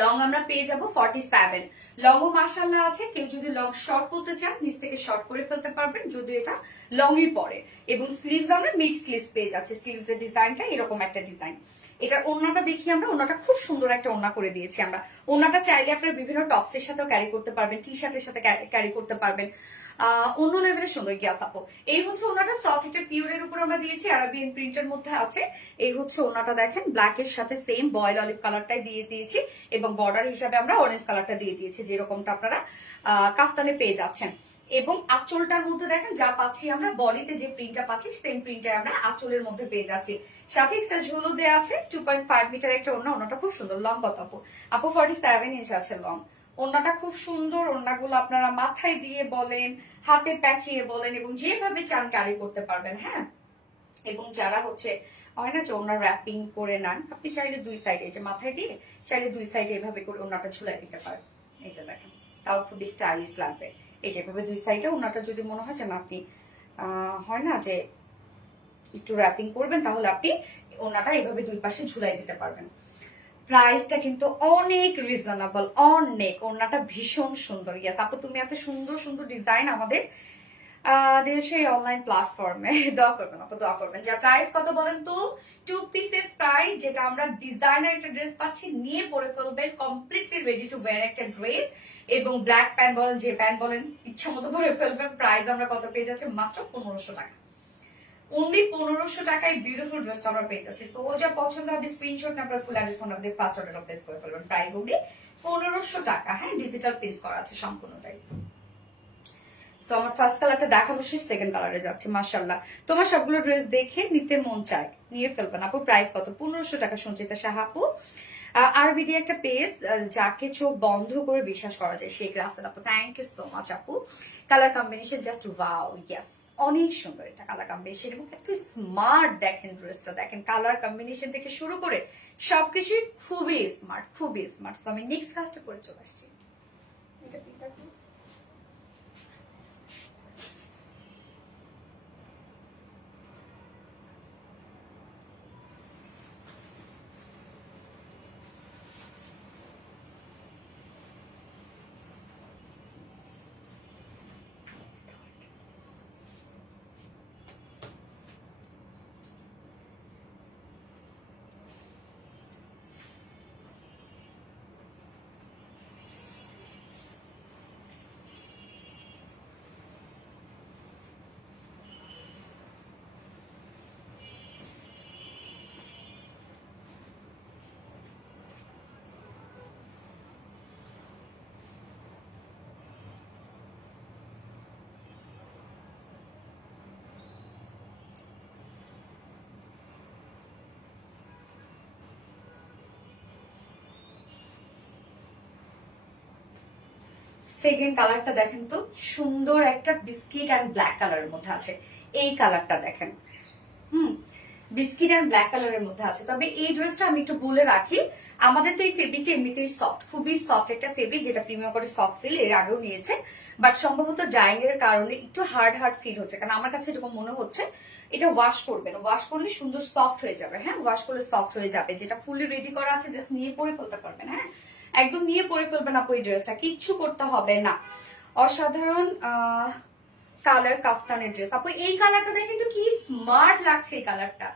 লং আমরা পেয়ে যাব 47, লংও মাশাআল্লাহ আছে। কেউ যদি লং শর্ট করতে চান নিচ থেকে শর্ট করে ফেলতে পারবেন, যদি এটা লংই পরে। এবং স্লিভস আমরা মিড স্লিভস পেয়ে যাচ্ছি। স্লিভস এর ডিজাইনটা এরকম একটা ডিজাইন। এটার ওড়নাটা দেখি আমরা, ওড়নাটা খুব সুন্দর একটা ওড়না করে দিয়েছি আমরা। ওড়নাটা চাইলে আপনারা বিভিন্ন টপসের সাথেও ক্যারি করতে পারবেন, টি শার্টের সাথে ক্যারি করতে পারবেন, অন্য লেভেলের সুন্দর গিয়াস আপু। এই হচ্ছে ওনাটা সফট একটা পিওরের উপর আমরা দিয়েছি, আরাবিয়ান প্রিন্টের মধ্যে আছে। এই হচ্ছে ওনাটা দেখেন, ব্ল্যাক এর সাথে সেম বয়েল অলিভ কালারটাই দিয়ে দিয়েছি, এবং বর্ডার হিসাবে আমরা অরেঞ্জ কালারটা দিয়ে দিয়েছি, যেরকমটা আপনারা কাফতানে পেয়ে যাচ্ছেন। এবং আঁচলটার মধ্যে দেখেন যা পাচ্ছি আমরা, বডিতে যে প্রিন্টটা পাচ্ছি সেম প্রিন্টটাই আমরা আঁচলের মধ্যে পেয়ে যাচ্ছি। সাথে এক্সট্রা ঝুলো দেওয়া আছে। 2.5 মিটার একটা ওড়না, ওড়নাটা খুব সুন্দর। লং কত আপু? আপু 47 ইঞ্চ আছে লং। ওড়নাটা খুব সুন্দর। ওড়নাগুলো আপনারা মাথায় দিয়ে বলেন, হাতে প্যাচিয়ে বলেন, এবং যেভাবে চান ক্যারি করতে পারবেন। হ্যাঁ, এবং যারা হচ্ছে হয় না যে ওনার র্যাপিং করে নেন, আপনি চাইলে দুই সাইডে, যে মাথায় দিয়ে চাইলে দুই সাইডে এভাবে করে ওনাটা ঝুলাই দিতে পারেন। এই যে দেখেন, তাও খুবই স্টাইলিশ লাগবে। এই যেভাবে দুই সাইডে ওনাটা যদি মনে হয় যে না আপনি হয় না যে একটু র্যাপিং করবেন, তাহলে আপনি ওনাটা এইভাবে দুই পাশে ঝুলাই দিতে পারবেন। প্রাইসটা কিন্তু অনেক রিজনেবল, অনেক। ওড়নাটা ভীষণ সুন্দর। ইয়াস আপু, তুমি এত সুন্দর সুন্দর ডিজাইন আমাদের দিয়েছো এই অনলাইন প্ল্যাটফর্মে। দোয়া করবেন আপু, দোয়া করবেন। যা প্রাইস কত বলেন তো? 2 পিসেস প্রাইস, যেটা আমরা ডিজাইনার একটা ড্রেস পাচ্ছি, নিয়ে পরে ফেলবেন, কমপ্লিটলি রেডি টু ওয়্যার একটা ড্রেস। এবং ব্ল্যাক প্যান্ট বলেন, যে প্যান্ট বলেন, ইচ্ছা মতো পরে ফেলবেন। প্রাইস আমরা কত পেয়ে যাচ্ছি? মাত্র 1500 টাকা। অনলি 1500 টাকায় বিউটিফুল ড্রেসটা আমরা পেয়ে যাচ্ছি। তো যা পছন্দ হবে স্ক্রিনশট না, আপনার ফুল অ্যাড্রেস ফোন নাম্বার দিয়ে ফার্স্ট অর্ডার প্লেস করে ফেলবেন। প্রাইস অনলি 1500 টাকা। হ্যাঁ, ডিজিটাল প্রিন্ট করা আছে সম্পূর্ণটাই। তো আমার ফার্স্ট কালারটা দেখানো শেষ, সেকেন্ড কালারে যাচ্ছে। মাশাআল্লাহ, তোমার সবগুলো ড্রেস দেখে নিতে মন চায়, নিয়ে ফেলবেন আপু। প্রাইস কত? 1500 টাকা। সঞ্চিতা সাহা আপু, আরবিডি একটা পেজ, যাকে চোখ বন্ধ করে বিশ্বাস করা যায়, শেখ রাসেল আপু, থ্যাংক ইউ সো মাচ আপু। Colour combination just wow, yes, অনেক সুন্দর এটা কালার কম্বিনেশন, এবং এত স্মার্ট। দেখেন ড্রেসটা, দেখেন কালার কম্বিনেশন থেকে শুরু করে সবকিছুই খুবই স্মার্ট, খুবই স্মার্ট। তো আমি নেক্সট কালারটা করে চলে আসছি। সেকেন্ড কালারটা দেখেন তো, সুন্দর একটা বিস্কিট অ্যান্ড ব্ল্যাক কালারের মধ্যে আছে। এই কালারটা দেখেন, বিস্কিট অ্যান্ড ব্ল্যাক কালারের মধ্যে আছে। তবে এই ড্রেসটা আমি একটু বলে রাখি, আমাদের তো এই ফেব্রিকটা এমনিতেই সফট, খুবই সফট একটা ফেব্রিক, যেটা প্রিমিয়াম করে সফট সিল এর আগেও নিয়েছে, বাট সম্ভবত ডাইং এর কারণে একটু হার্ড হার্ড ফিল হচ্ছে, কারণ আমার কাছে এরকম মনে হচ্ছে। এটা ওয়াশ করবেন, ওয়াশ করলে সুন্দর সফট হয়ে যাবে। হ্যাঁ, ওয়াশ করলে সফট হয়ে যাবে। যেটা ফুলি রেডি করা আছে, জাস্ট নিয়ে পরে ফেলতে পারবেন। হ্যাঁ, একদম নিয়ে পরে ফেলবেন আপু এই ড্রেসটা, কিচ্ছু করতে হবে না। অসাধারণ কালার কাফতানের ড্রেস আপু। এই কালারটা দেখে কিন্তু কি স্মার্ট লাগছে এই কালারটা,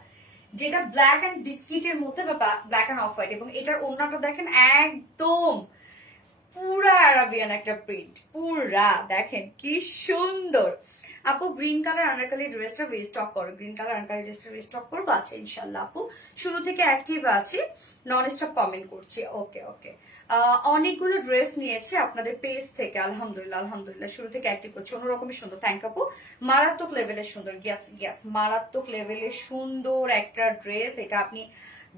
যেটা ব্ল্যাক এন্ড বিস্কিটের মধ্যে বা ব্ল্যাক এন্ড অফ হোয়াইট, এবং এটার ওড়নাটা দেখেন একদম পুরা আরাবিয়ান একটা প্রিন্ট, পুরা দেখেন কি সুন্দর। আপু গ্রিন কালার আনারকলি ড্রেসটা রিস্টক করো, গ্রিন কালার আনারকলি ড্রেসটা রিস্টক করবো। আচ্ছা ইনশাল্লাহ আপু, শুরু থেকে অ্যাক্টিভ আছি, নন স্টপ কমেন্ট করছি। ওকে ওকে, অনেকগুলো ড্রেস নিয়েছে আপনাদের পেজ থেকে, আলহামদুলিল্লাহ আলহামদুলিল্লাহ, শুরু থেকে অ্যাক্টিভ করছে, অন্যরকমের সুন্দর। থ্যাংক আপু, মারাত্মক লেভেলের সুন্দর। গ্যাস গ্যাস, মারাত্মক লেভেলের সুন্দর একটা ড্রেস। এটা আপনি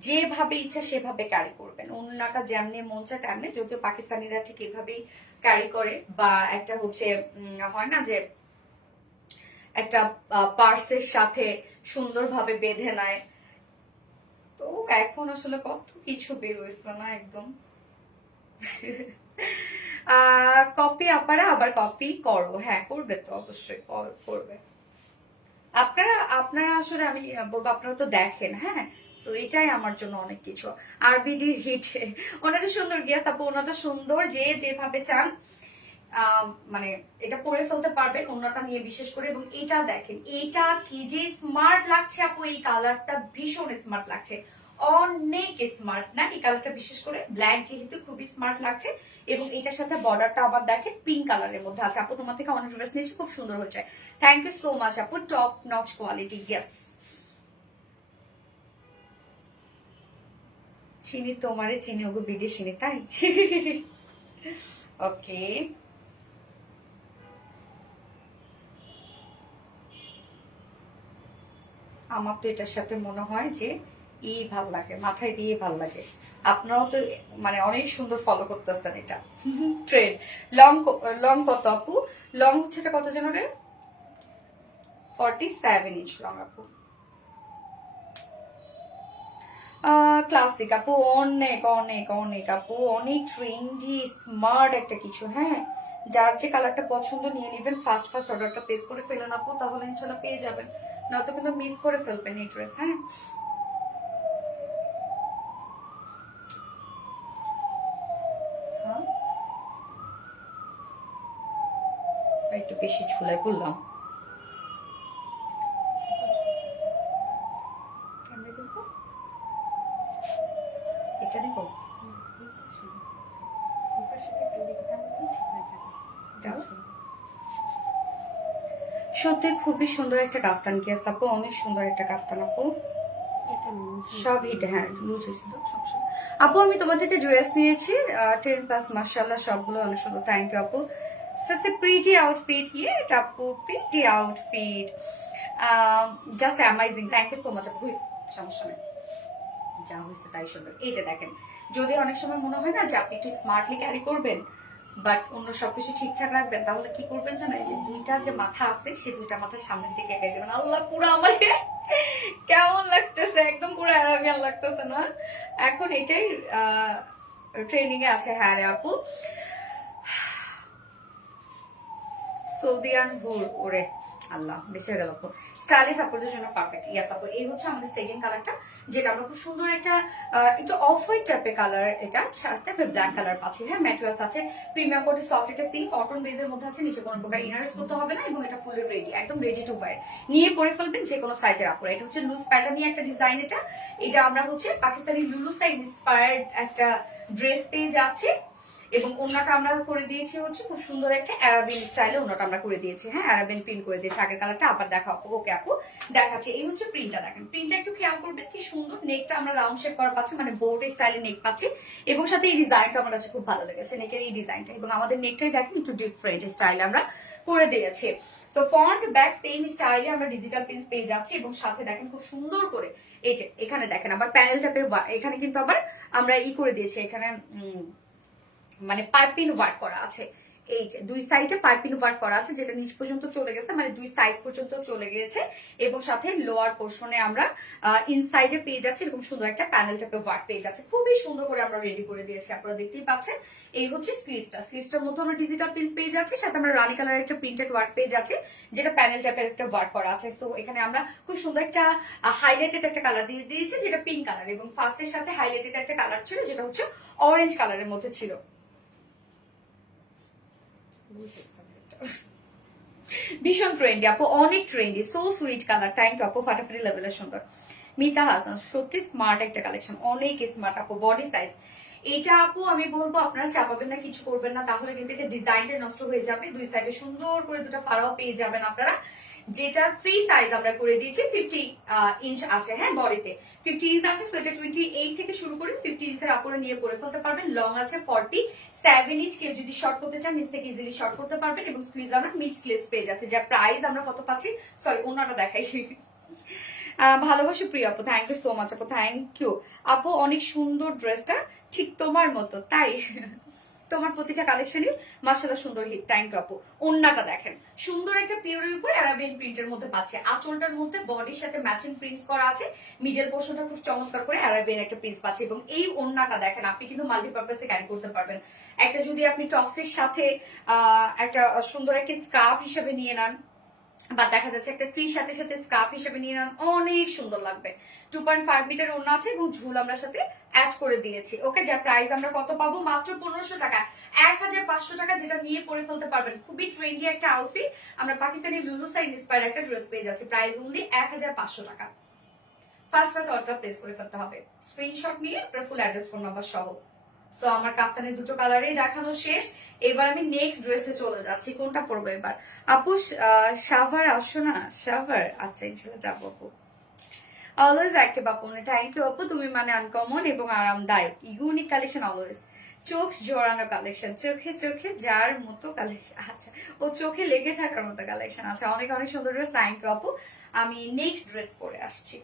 যেভাবে ইচ্ছা সেভাবে ক্যারি করবেন, ওন্নাটা যেমনি মন চায় তেমনি, যদিও পাকিস্তানিরা ঠিক এভাবেই ক্যারি করে, বা একটা হচ্ছে হয় না যে একটা পার্সের সাথে সুন্দরভাবে বেঁধে নেয়। তো এখন আসলে কত কিছু বের হয়েছে না একদম। কপি আপারা আবার কপি করো, হ্যাঁ করবে তো, অবশ্যই করবে। আপনারা আসলে আমি বলবো, আপনারা তো দেখেন। হ্যাঁ, তো এটাই আমার জন্য অনেক কিছু। আরবিডি হিট, ওনাটা সুন্দর। গিয়াস আপু ওনাটা সুন্দর, যে যেভাবে চান মানে এটা পরে ফেলতে পারবেন ওনাটা নিয়ে, বিশেষ করে। এবং এটা দেখেন, এটা কি যে স্মার্ট লাগছে আপু, এই কালারটা ভীষণ স্মার্ট লাগছে, অনেক স্মার্ট না এই কালারটা, বিশেষ করে ব্ল্যাক যেহেতু খুবই স্মার্ট লাগছে। এবং এটার সাথে বর্ডারটা আবার দেখেন পিঙ্ক কালারের মধ্যে আছে। আপু তোমার থেকে অনেক ড্রেস নিয়েছি, খুব সুন্দর হয়েছে। থ্যাংক ইউ সো মাচ আপু, টপ নচ কোয়ালিটি। ইয়েস, চিনি তোমারে চিনি, ওগো বিদেশিনি তাই। ওকে, আমার তো এটার সাথে মনে হয় যে ভাল লাগে, মাথায় দিয়ে ভাল লাগে। আপনারাও তো মানে অনেক সুন্দর ফলো করতেছেন এটা ট্রেন্ড। লং লং কত আপু? লং হচ্ছে এটা কত যেন রে? 47 ইঞ্চ লং আপু। ক্লাসিক আপু, অনেক অনেক অনেক আপু, অনেক ট্রেন্ডি স্মার্ট একটা কিছু। হ্যাঁ, যার যে কালারটা পছন্দ নিয়ে নেবেন, ফার্স্ট ফার্স্ট অর্ডারটা প্লেস করে ফেলেন আপু, তাহলে ইনশাল্লাহ পেয়ে যাবেন, নয়তো কিন্তু মিস করে ফেলবেন এই ড্রেস। হ্যাঁ, একটু বেশি ঝুলাই পড়লাম। এটা দেখো, সত্যি খুবই সুন্দর একটা কাফতান। গিয়াস আপু অনেক সুন্দর একটা কাফতান আপু, সব হিট। হ্যাঁ, লুজ হয়েছে তো সমস্যা। আপু আমি তোমার থেকে ড্রেস নিয়েছি 10+, মাশাআল্লাহ সবগুলো অনেক সুন্দর। থ্যাংক ইউ আপু, such a pretty outfit. Yeah, আপু pretty outfit, just amazing. Thank you so much আপু, সমস্যা নেই, যা হয়েছে তাই সুন্দর। এই যে দেখেন, যদি অনেক সময় মনে হয় না যে আপনি একটু স্মার্টলি ক্যারি করবেন, বাট অন্য সবকিছু ঠিকঠাক রাখবেন, তাহলে কি করবেন জানেন? যে দুইটা যে মাথা আছে, সেই দুইটা মাথার সামনের দিকে এগিয়ে দেবেন। আল্লাহ, পুরো আমার কেমন লাগতেছে, একদম পুরো অ্যারাবিয়ান লাগতেছে না? এখন এটাই ট্রেনিং এ আছে। হ্যাঁ রে আপু, সৌদিয়ান হুর ওরে আল্লাহ, বেশি হয়ে গেল আপু। স্টাইলিশ আপুদের জন্য পারফেক্ট। ইয়াস আপু, এই হচ্ছে আমাদের সেকেন্ড কালারটা, যেটা আমরা খুব সুন্দর একটা একটু অফ হোয়াইট টাইপের কালার, এটা সাথে ব্ল্যাক কালার পাচ্ছি। হ্যাঁ, ম্যাটেরিয়ালস আছে প্রিমিয়াম কোটে, সফট একটা সিল্ক কটন বেজের মধ্যে আছে, নিচে কোনো প্রকার ইনার ইউজ করতে হবে না, এবং এটা ফুল রেডি, একদম রেডি টু ওয়্যার, নিয়ে পরে ফেলবেন যে কোনো সাইজের আপুরা। এটা হচ্ছে লুজ প্যাটার্ন নিয়ে একটা ডিজাইন। এটা আমরা হচ্ছে পাকিস্তানি লুলুসা ইন্সপায়ার্ড একটা ড্রেস পেয়ে যাচ্ছি, এবং ওনাটা আমরা করে দিয়েছি হচ্ছে খুব সুন্দর একটা অ্যারাবিয়ান স্টাইলে, ওনাটা আমরা করে দিয়েছি। হ্যাঁ, অ্যারাবিয়ান প্রিন্ট করে দিয়েছি। আগের কালারটা আবার দেখা আপু। ওকে আপু, দেখাচ্ছি। এই হচ্ছে প্রিন্টটা, দেখেন প্রিন্টটা একটু খেয়াল করবেন, কি সুন্দর। নেকটা আমরা রাউন্ড শেপ করা পাচ্ছি, মানে বোর্ড স্টাইলে নেক পাচ্ছি, এবং সাথে এই ডিজাইনটা আমার কাছে খুব ভালো লেগেছে, নেকের এই ডিজাইনটা। এবং আমাদের নেকটাই দেখেন একটু ডিফারেন্ট স্টাইলে আমরা করে দিয়েছি। তো ফ্রন্ট ব্যাক সেম স্টাইলে আমরা ডিজিটাল প্রিন্ট পেয়ে যাচ্ছি, এবং সাথে দেখেন খুব সুন্দর করে এই যে এখানে দেখেন আবার প্যানেল টাইপের, এখানে কিন্তু আবার আমরা করে দিয়েছি, এখানে মানে পাইপিং ওয়ার্ক করা আছে। এই যে দুই সাইডে পাইপিং ওয়ার্ক করা আছে, যেটা নিচ পর্যন্ত চলে গেছে, মানে দুই সাইড পর্যন্ত চলে গিয়েছে, এবং সাথে লোয়ার পোর্শনে আমরা ইনসাইডে পেয়ে যাচ্ছি এরকম সুন্দর একটা প্যানেল টাইপের ওয়ার্ক পেয়ে যাচ্ছে। খুবই সুন্দর করে আমরা রেডি করে দিয়েছি, আপনারা দেখতেই পাচ্ছেন। এই হচ্ছে স্লিভসটার মধ্যে আমরা ডিজিটাল প্রিন্ট পেয়ে যাচ্ছি, সাথে আমরা রানী কালার একটা প্রিন্টেড ওয়ার্ক পেয়ে যাচ্ছি, যেটা প্যানেল টাইপের একটা ওয়ার্ক করা আছে। সো এখানে আমরা খুব সুন্দর একটা হাইলাইটেড একটা কালার দিয়ে দিয়েছি, যেটা পিঙ্ক কালার, এবং ফার্স্টের সাথে হাইলাইটেড একটা কালার ছিল যেটা হচ্ছে অরেঞ্জ কালারের মধ্যে ছিল। ভীষণ ট্রেন্ডি আপু, অনেক trendy, so sweet colour. Thank you আপু, ফাটাফাটি লেভেলের সুন্দর। মিতা হাসান, সত্যি স্মার্ট একটা কালেকশন, অনেক স্মার্ট আপু। বডি সাইজ এটা আপু আমি বলবো আপনারা চাপাবেন না, কিছু করবেন না, তাহলে কিন্তু এটা ডিজাইনটা নষ্ট হয়ে যাবে। দুই সাইডে সুন্দর করে দুটো ফাড়াও পেয়ে যাবেন আপনারা, যেটার ফ্রি সাইজ আমরা করে দিয়েছি 50 ইঞ্চ আছে। হ্যাঁ, বডিতে 50 ইঞ্চ আছে, সো এটা 28 থেকে শুরু করে 50 ইঞ্চের আপরে নিয়ে পরে ফেলতে পারবেন। লং আছে 47 ইঞ্চ, কেউ যদি শর্ট করতে চান নিচ থেকে ইজিলি শর্ট করতে পারবেন, এবং স্লিভস আমরা মিড স্লিভস পেয়ে যাচ্ছে, যার প্রাইস আমরা কত পাচ্ছি, সরি অন্যটা দেখাই। ভালোবাসি প্রিয় আপু, থ্যাংক ইউ সো মাচ আপু, থ্যাংক ইউ আপু, অনেক সুন্দর ড্রেসটা, ঠিক তোমার মতো, তাই তোমার প্রতিটা কালেকশনই মাশাআল্লাহ সুন্দর হিট। থ্যাংক ইউ আপু। ওন্নাটা দেখেন, সুন্দর একটা পিওরের উপর অ্যারাবিয়ান প্রিন্টের মধ্যে পাচ্ছে, আঁচলটার মধ্যে বডির সাথে ম্যাচিং প্রিন্টস করা আছে, মিডল পোর্শনটা খুব চমৎকার করে অ্যারাবিয়ান একটা প্রিন্টস পাচ্ছে, এবং এই ওন্নাটা দেখেন আপনি কিন্তু মাল্টিপারপাসে ক্যারি করতে পারবেন। একটা যদি আপনি টপসের সাথে একটা সুন্দর একটা স্কার্ফ হিসেবে নিয়ে নেন, বা দেখা যাচ্ছে একটা ট্রির সাথে সাথে স্কার্ফ হিসেবে নিয়ে নেন, অনেক সুন্দর লাগবে। 2.5 মিটার ওড়না আছে, এবং ঝুল আমরা সাথে অ্যাড করে দিয়েছি। ওকে, যা প্রাইস আমরা কত পাবো, মাত্র 1500 টাকা, 1500 টাকা, যেটা নিয়ে পরে ফেলতে পারবেন। খুবই ট্রেন্ডি একটা আউটফিট, আমরা পাকিস্তানি লুলু সাইড ইন্সপায়ার একটা ড্রেস পেয়ে যাচ্ছি, প্রাইস অনলি 1500 টাকা। ফার্স্ট অর্ডার প্লেস করে ফেলতে হবে, স্ক্রিনশট নিয়ে আপনার ফুল অ্যাড্রেস ফোন নাম্বার সহ। সো আমার কাফতানের দুটো কালারেই দেখানো শেষ, এবার আমি নেক্সট ড্রেসে চলে যাচ্ছি। কোনটা পরবো এবার আপু? শাভার আসো না, শাভার, আচ্ছা ইনশাল্লাহ যাবো আপু। অলওয়েজ অ্যাক্টিভ আপু, থ্যাংক ইউ আপু, তুমি মানে আনকমন এবং আরামদায়ক, ইউনিক কালেকশন অলওয়েজ, চোখ জোড়ানো কালেকশন, চোখে চোখে যার মতো কালেকশন, আচ্ছা ও চোখে লেগে থাকার মতো কালেকশন, আচ্ছা অনেক অনেক সুন্দর ড্রেস, থ্যাংক ইউ আপু। আমি নেক্সট ড্রেস পরে আসছি।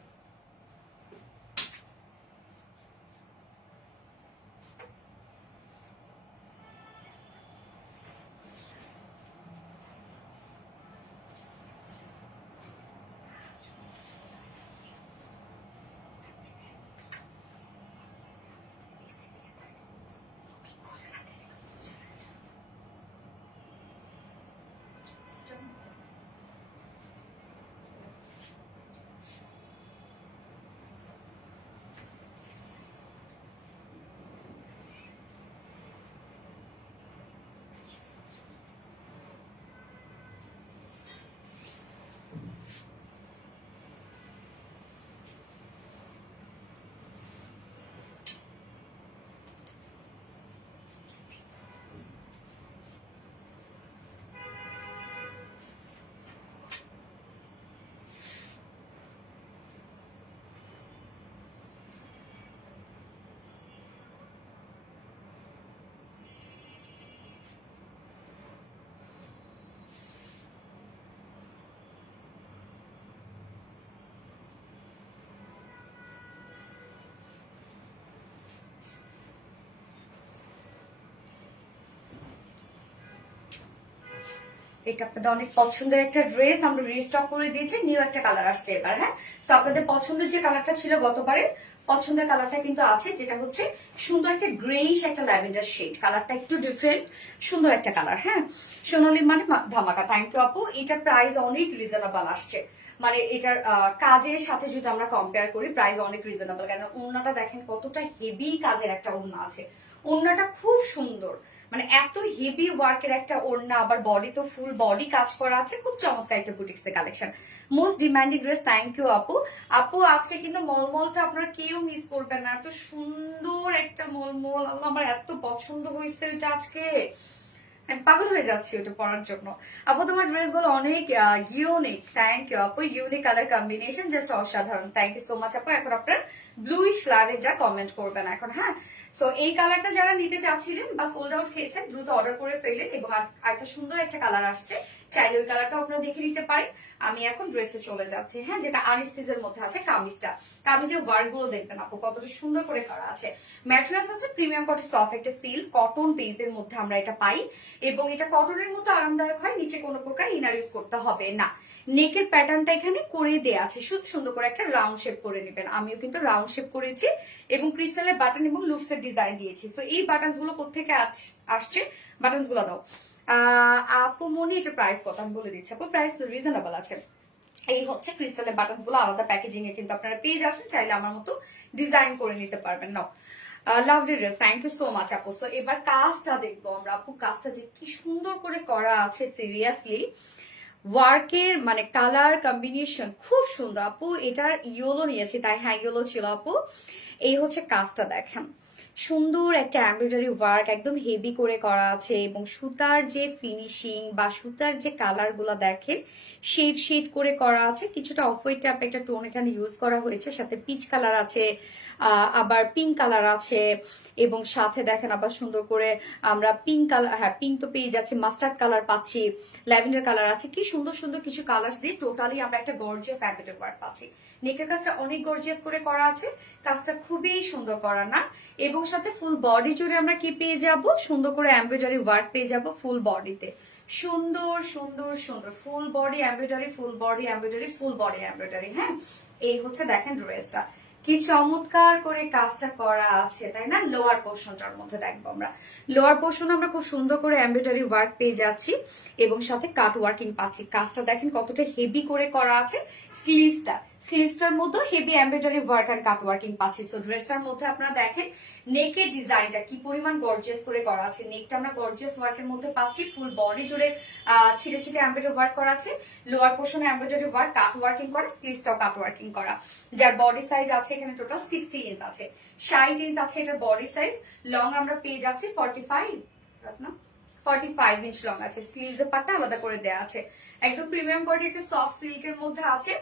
এটা আপনাদের অনেক পছন্দের একটা ড্রেস, আমরা রিস্টক করে দিয়েছি, নিউ একটা কালার আসছে এবার। হ্যাঁ, তো আপনাদের পছন্দের যে কালারটা ছিল গতবারে, পছন্দের কালারটা কিন্তু আছে, যেটা হচ্ছে সুন্দর একটা গ্রেইশ একটা ল্যাভেন্ডার শেড, কালারটা একটু ডিফারেন্ট, সুন্দর একটা কালার। হ্যাঁ, সোনালি মানে ধামাকা, থ্যাংক ইউ আপু। এটার প্রাইস অনেক রিজনেবল আসছে, মানে এটার কাজের সাথে যদি আমরা কম্পেয়ার করি প্রাইস অনেক রিজনেবল, কারণ ওড়নাটা দেখেন কতটা হেভি কাজের একটা ওড়না আছে, ওড়নাটা খুব সুন্দর, মানে এত হেভি ওয়ার্কের একটা ওড়না, আবার বডি তো ফুল বডি কাজ করা আছে, খুব চমৎকার একটা বুটিক্স এর কালেকশন, most demanding dress. Thank you আপু। আপু আজকে কিন্তু মলমলটা আপনারা কেউ মিস করবেন না, এত সুন্দর একটা মলমল, আল্লাহ আমার এত পছন্দ হয়েছে এটা, আজকে আমি পাগল হয়ে যাচ্ছি ওটা পরার জন্য। আপু তোমার ড্রেস গুলো অনেক ইউনিক, থ্যাংক ইউ আপু, ইউনিক কালার কম্বিনেশন জাস্ট অসাধারণ, থ্যাংক ইউ সো মাচ আপু। এখন আপনার ব্লুইশ ল্যাভেন্ডার কমেন্ট করবেন এখন। হ্যাঁ, সো এই কালারটা যারা নিতে চাচ্ছিলেন বা সোল্ড আউট খেয়েছেন দ্রুত অর্ডার করে ফেলেন। এবং একটা সুন্দর একটা কালার আসছে, চাইলে ওই কালারটাও আপনারা দেখে নিতে পারেন। আমি এখন ড্রেসে চলে যাচ্ছি, হ্যাঁ, যেটা আনস্টিচের মধ্যে আছে। কামিজের ওয়ার্ক গুলো দেখবেন আপু কতটা সুন্দর করে করা আছে। ম্যাটেরিয়ালস আছে প্রিমিয়াম কটন, সফট একটা সিল্ক কটন বেজের মধ্যে আমরা এটা পাই, এবং এটা কটনের মতো আরামদায়ক হয়। নিচে কোনো প্রকার ইনার ইউজ করতে হবে না। নেকের প্যাটার্নটা এখানে করে দেয়া আছে, শুধু সুন্দর করে একটা রাউন্ড শেপ করে নেবেন। আমিও কিন্তু রাউন্ড শেপ করেছি এবং ক্রিস্টালের বাটন এবং লুপসের ডিজাইন দিয়েছি। তো এই বাটন গুলো কোথেকে আসছে, বাটন গুলো দাও। আপু মনি, এটা প্রাইস কত আমি বলে দিচ্ছি আপু, প্রাইস তো রিজনেবল আছে। এই হচ্ছে ক্রিস্টালের বাটন গুলো, আলাদা প্যাকেজিং এ কিন্তু আপনারা পেয়ে যাচ্ছেন, চাইলে আমার মতো ডিজাইন করে নিতে পারবেন। Now, lovely dress, thank you so much আপু। সো এবার কাজটা দেখবো আমরা আপু, কাজটা যে কি সুন্দর করে করা আছে, সিরিয়াসলি ওয়ার্কের মানে কালার কম্বিনেশন খুব সুন্দর আপু। এটার ইয়েলো নিয়েছি তাই, হ্যাঁ ইয়েলো ছিল আপু। এই হচ্ছে কাজটা দেখেন, সুন্দর একটা এমব্রয়ডারি ওয়ার্ক একদম হেভি করে করা আছে, এবং সুতার যে ফিনিশিং বা সুতার যে কালার গুলা দেখেন শেড শেড করে করা আছে। কিছুটা অফ হোয়াইট টাইপ একটা টোন এখানে ইউজ করা হয়েছে, সাথে পিচ কালার আছে, আবার পিঙ্ক কালার আছে, এবং সাথে দেখেন আবার সুন্দর করে আমরা পিঙ্ক কালার, হ্যাঁ পিঙ্ক তো পেয়ে যাচ্ছি, মাস্টার্ড কালার পাচ্ছি, ল্যাভেন্ডার কালার আছে। কি সুন্দর সুন্দর কিছু কালার দিয়ে টোটালি আমরা একটা গর্জিয়াস এমব্রয়ডারি ওয়ার্ক পাচ্ছি। নেকের কাজটা অনেক গর্জিয়াস করে করা আছে, কাজটা খুবই সুন্দর করা না। এবং সাথে ফুল বডি জুড়ে আমরা কি পেয়ে যাব, সুন্দর করে এমব্রয়ডারি ওয়ার্ক পেয়ে যাব ফুল বডিতে। সুন্দর সুন্দর সুন্দর full body embroidery, full body embroidery, full body embroidery. হ্যাঁ, এই হচ্ছে দেখেন ড্রেসটা কি চমৎকার করে কাজটা করা আছে, তাই না? লোয়ার পোর্শনটার মধ্যে দেখবো আমরা, লোয়ার পোর্শন আমরা খুব সুন্দর করে এমব্রয়ডারি ওয়ার্ক পেয়ে যাচ্ছি, এবং সাথে কাট ওয়ার্কিং পাচ্ছি। কাজটা দেখেন কতটা হেভি করে করা আছে। স্লিভসটার মধ্যে heavy embroidery work and cut working পাচ্ছি। তো ড্রেসটার মধ্যে আপনারা দেখেন নেকের ডিজাইনটা কি পরিমাণ গর্জিয়াস করে করা আছে। নেকটা আমরা গর্জিয়াস ওয়ার্কের মধ্যে পাচ্ছি, ফুল বডি জুড়ে ছিটে ছিটে এমব্রয়ডারি ওয়ার্ক করা আছে। লোয়ার পোর্শনে এমব্রয়ডারি ওয়ার্ক, কাট ওয়ার্কিং করা, স্লিভসটাও কাট ওয়ার্কিং করা। যার বডি সাইজ আছে এখানে টোটাল 60 ইঞ্চ আছে, 60 ইঞ্চ আছে এটার বডি সাইজ। লং আমরা পেয়ে যাচ্ছি 45 ইঞ্চ লং আছে। স্লিভসের পার্টটা আলাদা করে দেওয়া আছে, একদম প্রিমিয়াম কোয়ালিটি একটা সফট সিল্কের মধ্যে আছে।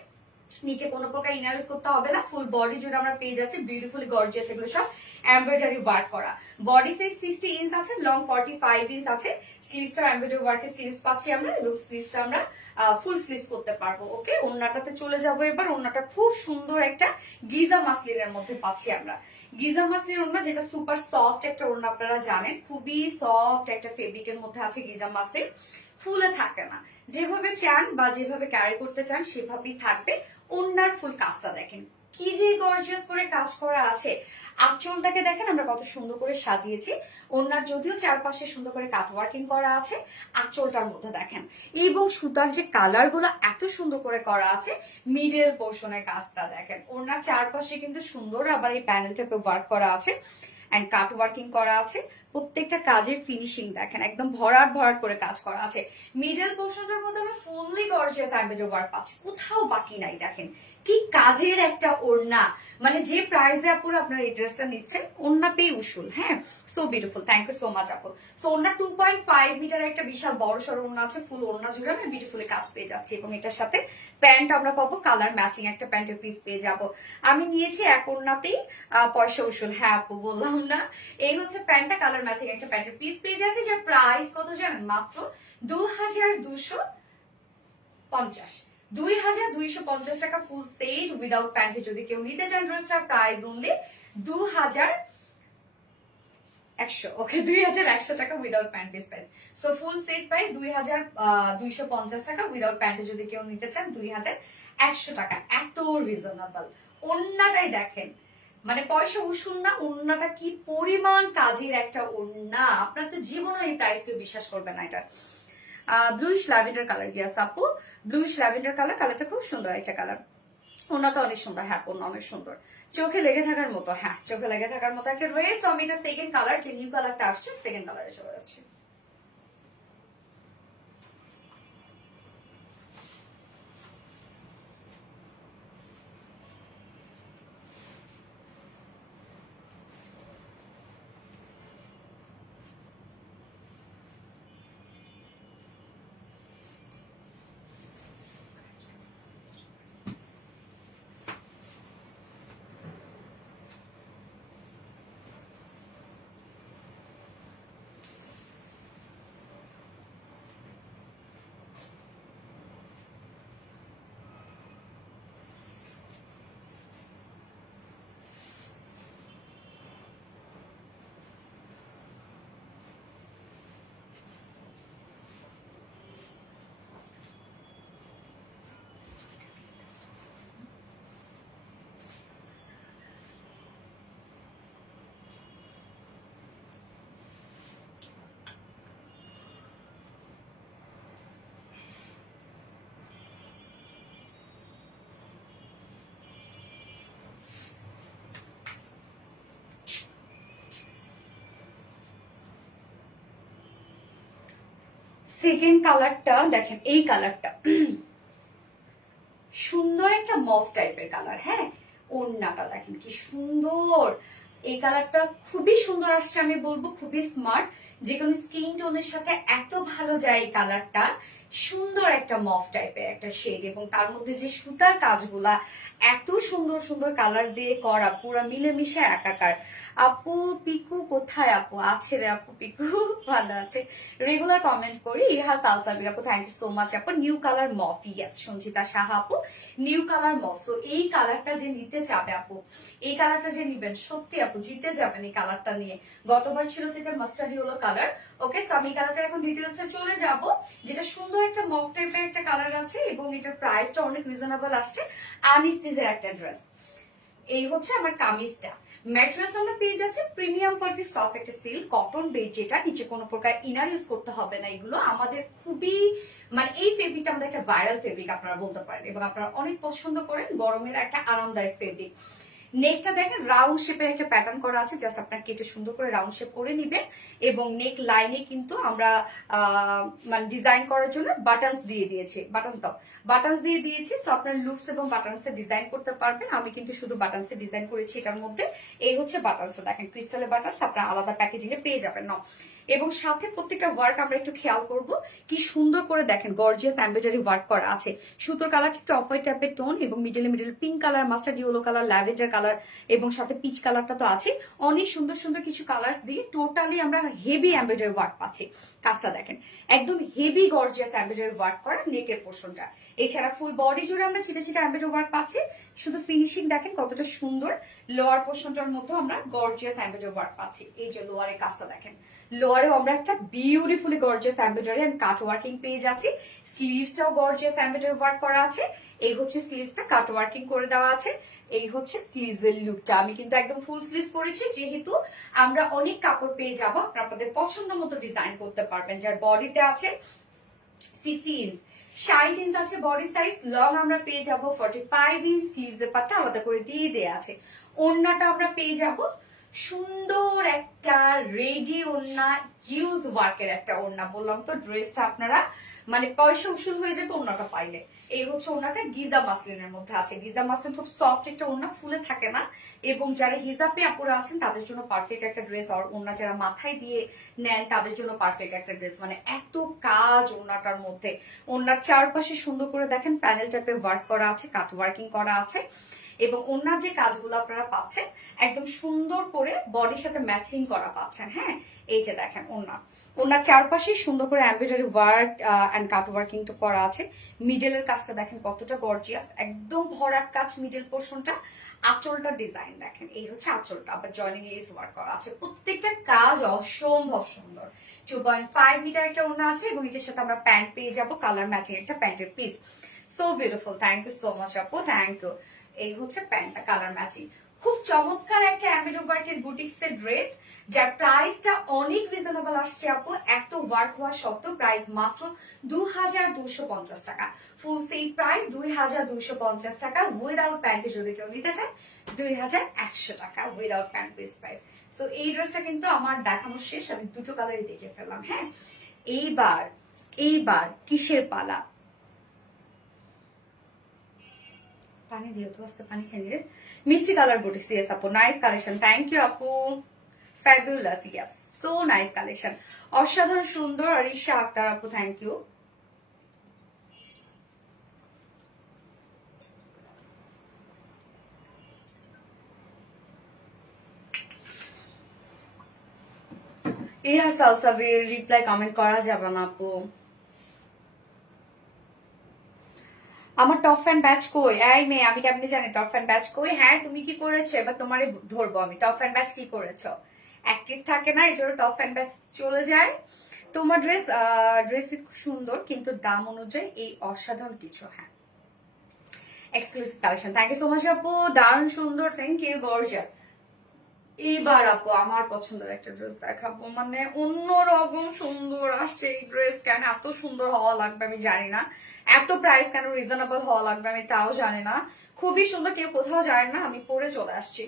নিচে কোনো প্রকার ইনার ইউজ করতে হবে না, ফুল বডি জুড়ে আমরা পেয়ে যাচ্ছি বিউটিফুলি গর্জিয়াস এগুলো সব এমব্রয়ডারি ওয়ার্ক করা। বডি সাইজ 60 ইঞ্চ আছে, লং 45 ইঞ্চ আছে। স্লিভসটা এমব্রয়ডারি ওয়ার্কের স্লিভস পাচ্ছি আমরা, এবং স্লিভসটা আমরা ফুল স্লিভস করতে পারবো। ওকে, ওন্নাটাতে চলে যাবো এবার। ওন্নাটা খুব সুন্দর একটা গিজা মাসলিনের মধ্যে পাচ্ছি আমরা। গিজা মাসলিন ওন্না, যেটা সুপার সফট একটা ওন্না, আপনারা জানেন খুবই সফট একটা ফেব্রিকের মধ্যে আছে গিজা মাসলিন। ফুলে থাকে না, যেভাবে চান বা যেভাবে ক্যারি করতে চান সেভাবেই থাকবে। ওন্নার ফুল কাজটা দেখেন কি যে গর্জিয়াস করে কাজ করা আছে। আঁচলটাকে দেখেন আমরা কত সুন্দর করে সাজিয়েছি। ওন্নার যদিও চারপাশে সুন্দর করে কাট ওয়ার্কিং করা আছে, আঁচলটার মধ্যে দেখেন, এবং সুতার যে কালার গুলো এত সুন্দর করে করা আছে। মিডল পোর্শনের কাজটা দেখেন, ওন্নার চারপাশে কিন্তু সুন্দর আবার এই প্যানেল টাইপে ওয়ার্ক করা আছে এন্ড কাট ওয়ার্কিং করা আছে। প্রত্যেকটা কাজের ফিনিশিং দেখেন একদম ভরাট ভরাট করে কাজ করা আছে। মিডল পোর্শনটার মধ্যে আমরা ফুললি গর্জিয়াস এমব্রয়ডারি ওয়ার্ক পাচ্ছি, কোথাও বাকি নাই। দেখেন কি কাজের একটা ওড়না, মানে যে প্রাইসে আপুরা আপনারা এই ড্রেসটা নিচ্ছেন, ওড়না পেয়ে উসুল। হ্যাঁ, so beautiful, thank you so much আপু। সো ওড়না 2.5 মিটার একটা বিশাল বড় সড়ো ওড়না আছে, ফুল ওড়না জুড়ে আমরা বিউটিফুলি কাজ পেয়ে যাচ্ছি। এবং এটার সাথে প্যান্ট আমরা পাবো কালার ম্যাচিং একটা প্যান্টের পিস পেয়ে যাব। আমি নিয়েছি এক ওড়নাতেই পয়সা উসুল। হ্যাঁ আপু, বললাম না? এই হচ্ছে প্যান্টটা, কালার ম্যাচিং একটা প্যান্টের পিস পেয়ে যাচ্ছে, যার প্রাইস কত জানেন? মাত্র 2250। 2250 টাকা ফুল সেট উইদাউট প্যান্টে যদি কেউ নিতে চান ড্রেসটা, প্রাইস অনলি 2100। ওকে, 2100 টাকা without pant piece price. So full set price 2250 টাকা, উইদাউট প্যান্টে যদি কেউ নিতে চান 2100 টাকা। এত রিজনেবল। ওন্নাটাই দেখেন, মানে পয়সা উসুল না, ওন্নাটা কি পরিমাণ কাজের একটা ওন্না, আপনার তো জীবনও এই প্রাইস কেউ বিশ্বাস করবে না। এটা ব্লুইশ ল্যাভেন্ডার কালার, ইয়াস আপু, ব্লুইশ ল্যাভেন্ডার কালার। কালারটা খুব সুন্দর একটা কালার, ওনাটা অনেক সুন্দর। হ্যাঁ, ওনা অনেক সুন্দর, চোখে লেগে থাকার মতো। হ্যাঁ, চোখে লেগে থাকার মতো একটা ড্রেস। তো আমি এটা সেকেন্ড কালার, যে নিউ কালারটা আসছে সেকেন্ড কালারে চলে যাচ্ছে। সেকেন্ড কালারটা দেখেন, এই কালারটা সুন্দর একটা মফ টাইপের কালার। হ্যাঁ, ওড়নাটা দেখেন কি সুন্দর, এই কালারটা খুবই সুন্দর আসছে, আমি বলবো খুবই স্মার্ট, যে কোনো স্কিন টোনের সাথে এত ভালো যায় এই কালারটা। সুন্দর একটা মফ টাইপের একটা শেড, এবং তার মধ্যে যে সুতার কাজগুলা এত সুন্দর সুন্দর কালার দিয়ে করা, পুরা মিলেমিশে একাকার। আপু পিকু কোথায়? আপু আছে রে, আপু পিকু ভালো আছে, রেগুলার কমেন্ট করি। ইহা সালসাবির আপু থ্যাংক ইউ সো মাচ আপু। নিউ কালার মফ, ইয়েস সঞ্চিতা সাহা আপু, নিউ কালার মফ। সো এই কালারটা যে নিতে চাবে আপু, এই কালারটা যে নিবেন, সত্যি আপু জিতে যাবেন এই কালারটা নিয়ে। গতবার ছিল তো এটা মাস্টার্ড ইয়েলো কালার। ওকে, সো আমি কালারটা এখন ডিটেলসে চলে যাব। যেটা সুন্দর একটা মফ টাইপের একটা কালার আছে, এবং এটার প্রাইসটা অনেক রিজনেবল আসছে। আনস্টিচের একটা ড্রেস। এই হচ্ছে আমার কামিজটা। ম্যাটেরিয়ালস আমরা পেয়ে যাচ্ছি প্রিমিয়াম কোয়ালিটির সফট একটা সিল্ক কটন বেড, যেটা নিচে কোনো প্রকার ইনার ইউজ করতে হবে না। এগুলো আমাদের খুবই মানে এই ফেব্রিকটা আমাদের একটা ভাইরাল ফেব্রিক আপনারা বলতে পারেন, এবং আপনারা অনেক পছন্দ করেন, গরমের একটা আরামদায়ক ফেব্রিক। নেকটা দেখেন রাউন্ড শেপের একটা প্যাটার্ন করা আছে, জাস্ট আপনার কেটে সুন্দর করে রাউন্ড শেপ করে নিবেন। এবং নেক লাইনে কিন্তু আমরা মানে ডিজাইন করার জন্য বাটনস দিয়ে দিয়েছি, বাটনস দিয়ে দিয়েছি। সো আপনার লুপস এবং বাটনসে ডিজাইন করতে পারবেন। আমি কিন্তু শুধু বাটনসে ডিজাইন করেছি এটার মধ্যে। এই হচ্ছে বাটনসটা দেখেন, ক্রিস্টালের বাটনস আপনার আলাদা প্যাকেজিং এ পেয়ে যাবেন না। এবং সাথে প্রত্যেকটা ওয়ার্ক আমরা একটু খেয়াল করব, কি সুন্দর করে দেখেন গর্জিয়াস এমব্রয়ডারি ওয়ার্ক করা আছে। সুতোর কালারটা একটু অফ হোয়াইট টাইপের টোন, এবং middle pink colour, mustard yellow colour, lavender colour, এবং সাথে পিচ কালারটা তো আছে। অনেক সুন্দর সুন্দর কিছু কালার দিয়ে টোটালি আমরা হেভি এমব্রয়ডারি ওয়ার্ক পাচ্ছি। কাজটা দেখেন একদম হেভি গর্জিয়াস এমব্রয়ডারি ওয়ার্ক করা নেকের পোর্শনটা। এছাড়া ফুল বডি জুড়ে আমরা ছিটে ছিটে এমব্রয়ডারি ওয়ার্ক পাচ্ছি। শুধু ফিনিশিং দেখেন কতটা সুন্দর। লোয়ার পোর্শনটার মধ্যে আমরা গর্জিয়াস এমব্রয়ডারি ওয়ার্ক পাচ্ছি। এই যে লোয়ারের কাজটা দেখেন, লোয়ারেও আমরা একটা beautifully gorgeous embroidery and cut working পেয়ে যাচ্ছি। স্লিভসটাও গর্জিয়াস এমব্রয়ডারি ওয়ার্ক করা আছে। এই হচ্ছে স্লিভসটা কাট ওয়ার্কিং করে দেওয়া আছে। এই হচ্ছে স্লিভস এর লুকটা। আমি কিন্তু একদম ফুল স্লিভস করেছি, যেহেতু আমরা অনেক কাপড় পেয়ে যাব, আপনাদের পছন্দ মতো ডিজাইন করতে পারবেন। যার বডিতে আছে 60 ইঞ্চ, 60 ইঞ্চ আছে বডি সাইজ, লং আমরা পেয়ে যাব 45 ইঞ্চ। স্লিভস এর পাটটা আলাদা করে দিয়ে দেয়া আছে। ওড়নাটা আমরা পেয়ে যাব সুন্দর একটা রেডি ওড়না, হিউজ ওয়ার্কের একটা ওড়না। বললাম তো ড্রেসটা আপনারা মানে পয়সা উসুল হয়ে যাবে ওড়নাটা পাইলে। এই হচ্ছে ওড়নাটা গিজা মাসলিনের মধ্যে আছে। গিজা মাসলিন খুব সফট একটা ওড়না, ফুলে থাকে না, এবং যারা হিজাবে আপুরা আছেন তাদের জন্য পারফেক্ট একটা ড্রেস। আর ওড়না যারা মাথায় দিয়ে নেন তাদের জন্য পারফেক্ট একটা ড্রেস। মানে এত কাজ ওড়নাটার মধ্যে। ওড়নার চারপাশে সুন্দর করে দেখেন প্যানেল টাইপের ওয়ার্ক করা আছে, কাট ওয়ার্কিং করা আছে। এবং ওনার যে কাজগুলো আপনারা পাচ্ছেন একদম সুন্দর করে বডির সাথে ম্যাচিং করা পাচ্ছেন। হ্যাঁ, এই যে দেখেন ওনার চারপাশে সুন্দর করে embroidery work and cut working তো করা আছে। মিডলের কাজটা দেখেন কতটা গর্জিয়াস, একদম ভরাট কাজ মিডল পোর্শনটা। আঁচলটা ডিজাইন দেখেন, এই হচ্ছে আঁচলটা, আবার জয়েনিং লেস ওয়ার্ক করা আছে। প্রত্যেকটা কাজ অসম্ভব সুন্দর। 2.5 মিটার একটা ওড়না আছে, এবং এটার সাথে আমরা প্যান্ট পেয়ে যাবো, কালার ম্যাচিং একটা প্যান্টের piece. So beautiful, thank you so much আপু, থ্যাংক ইউ। এই হচ্ছে প্যান্টটা কালার ম্যাচিং, খুব চমৎকার একটা এমব্রয়ডারি ওয়ার্কের বুটিক্স এর ড্রেস, যার প্রাইসটা অনেক রিজনেবল আসছে আপু। এত ওয়ার্ক হওয়া সত্ত্বেও প্রাইস মাত্র 2250 টাকা। ফুল সেট প্রাইস 2250 টাকা। উইদাউট প্যান্টে যদি কেউ নিতে চায় 2100 টাকা without pant piece price. So এই ড্রেসটা কিন্তু আমার দেখানো শেষ, আমি দুটো কালারই দেখে ফেললাম। হ্যাঁ, এইবার কিসের পালা? পানি দিও তো, আজকে পানি খেয়ে নিলে। মিষ্টি কালার বুটিক্স, ইয়েস আপু, নাইস কালেকশন, থ্যাংক ইউ আপু, fabulous, yes so nice collection, অসাধারণ সুন্দর। আরিশা আক্তার আপু, থ্যাংক ইউ। ইহা সালসাবির রিপ্লাই কমেন্ট করা যাবে না আপু। আমার টপ ফ্যান ব্যাচ কই? এই মেয়ে, আমি কেমনি জানি টপ ফ্যান ব্যাচ কই? হ্যাঁ, তুমি কি করেছো এবার? তোমারই ধরবো আমি। টপ ফ্যান ব্যাচ কি করেছো? অ্যাক্টিভ থাকে না, এই জন্য টপ ফ্যান ব্যাচ চলে যায়। তোমার ড্রেস খুব সুন্দর, কিন্তু দাম অনুযায়ী এই অসাধারণ কিছু। হ্যাঁ, exclusive collection, thank you so much আপু, দারুণ সুন্দর, থ্যাংক ইউ, গর্জিয়াস। এইবার আপু আমার পছন্দের একটা ড্রেস দেখাবো, মানে অন্যরকম সুন্দর আসছে এই ড্রেস। কেন এত সুন্দর হওয়া লাগবে আমি জানি না, এত প্রাইস কেন রিজনেবল হওয়া লাগবে আমি তাও জানি না। খুবই সুন্দর, কেউ কোথাও যায় না, আমি পরে চলে আসছি।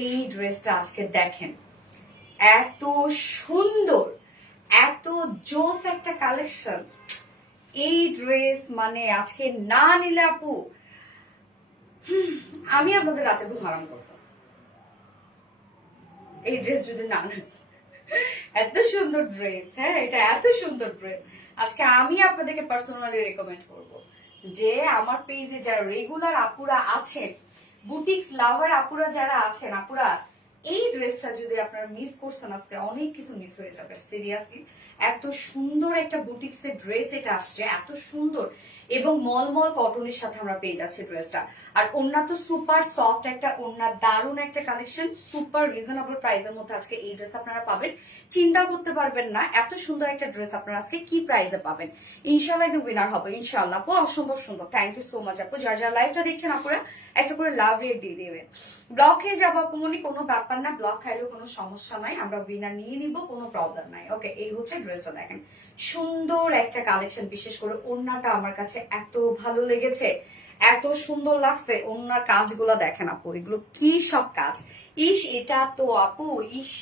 এই ড্রেসটা আজকে দেখেন, এত সুন্দর, এত জোস একটা কালেকশন। এই ড্রেস মানে আজকে না নিলে আপু আমি আপনাদের রাতে ঘুম হারাম করতাম এই ড্রেস যদি না নেন। এত সুন্দর ড্রেস, হ্যাঁ এটা এত সুন্দর ড্রেস। আজকে আমি আপনাদেরকে পার্সোনালি রেকমেন্ড করব যে আমার পেজে যারা রেগুলার আপুরা আছেন, বুটিক্স লাভার আপুরা যারা আছেন, আপুরা এই ড্রেসটা যদি আপনারা মিস করছেন আজকে অনেক কিছু মিস হয়ে যাবে সিরিয়াসলি। এত সুন্দর একটা বুটিক্সের ড্রেস এটা আসছে, এত সুন্দর, এবং মলমল কটনের সাথে আমরা পেয়ে যাচ্ছি ড্রেসটা। আর ওন্না তো সুপার সফট একটা ওন্না, দারুণ একটা কালেকশন, সুপার রিজনেবল প্রাইসের মধ্যে আজকে এই ড্রেস আপনারা পাবেন। চিন্তা করতে পারবেন না এত সুন্দর একটা ড্রেস আপনারা আজকে কি প্রাইসে পাবেন। ইনশাল্লাহ একদম উইনার হবে ইনশাল্লাহ আপু, অসম্ভব সুন্দর। থ্যাংক ইউ সো মাচ আপু। যারা যারা লাইভটা দেখছেন আপুরা একটা করে লাভ রেট দিয়ে দেবেন। ব্লক খেয়ে যাবো আপু মনি, কোনো ব্যাপার না, ব্লক খাইলেও কোনো সমস্যা নাই, আমরা উইনার নিয়ে নিব, কোনো প্রবলেম নাই। ওকে, এই হচ্ছে ড্রেসটা দেখেন, সুন্দর একটা কালেকশন। বিশেষ করে ওড়নাটা আমার কাছে এত ভালো লেগেছে, এত সুন্দর লাগছে। ওড়নার কাজগুলো দেখেন আপু, এগুলো কি সব কাজ, ইস এটা তো আপু ইস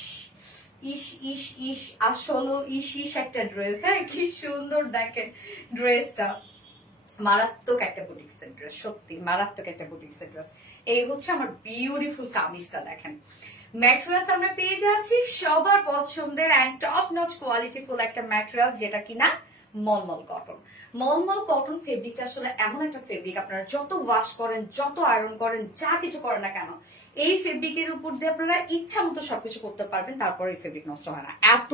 ইস ইস ইস আসলে ইস ইস একটা ড্রেস। হ্যাঁ কি সুন্দর দেখেন ড্রেসটা, মারাত্মক একটা বুটিক্সের ড্রেস, সত্যি মারাত্মক একটা বুটিক্সের ড্রেস। এই হচ্ছে আমার বিউটিফুল কামিজটা দেখেন। ম্যাট্রেস আমরা পেয়ে যাচ্ছি সবার পছন্দের অ্যান্ড টপ নচ কোয়ালিটিফুল একটা ম্যাট্রেস, যেটা কিনা মলমল কটন। মলমল কটন ফেব্রিকটা আসলে এমন একটা ফেব্রিক, আপনারা যত ওয়াশ করেন, যত আয়রন করেন, যা কিছু করেন না কেন, এই ফেব্রিকের উপর দিয়ে আপনারা ইচ্ছা মতো সবকিছু করতে পারবেন, তারপর এই ফেব্রিক নষ্ট হয় না। এত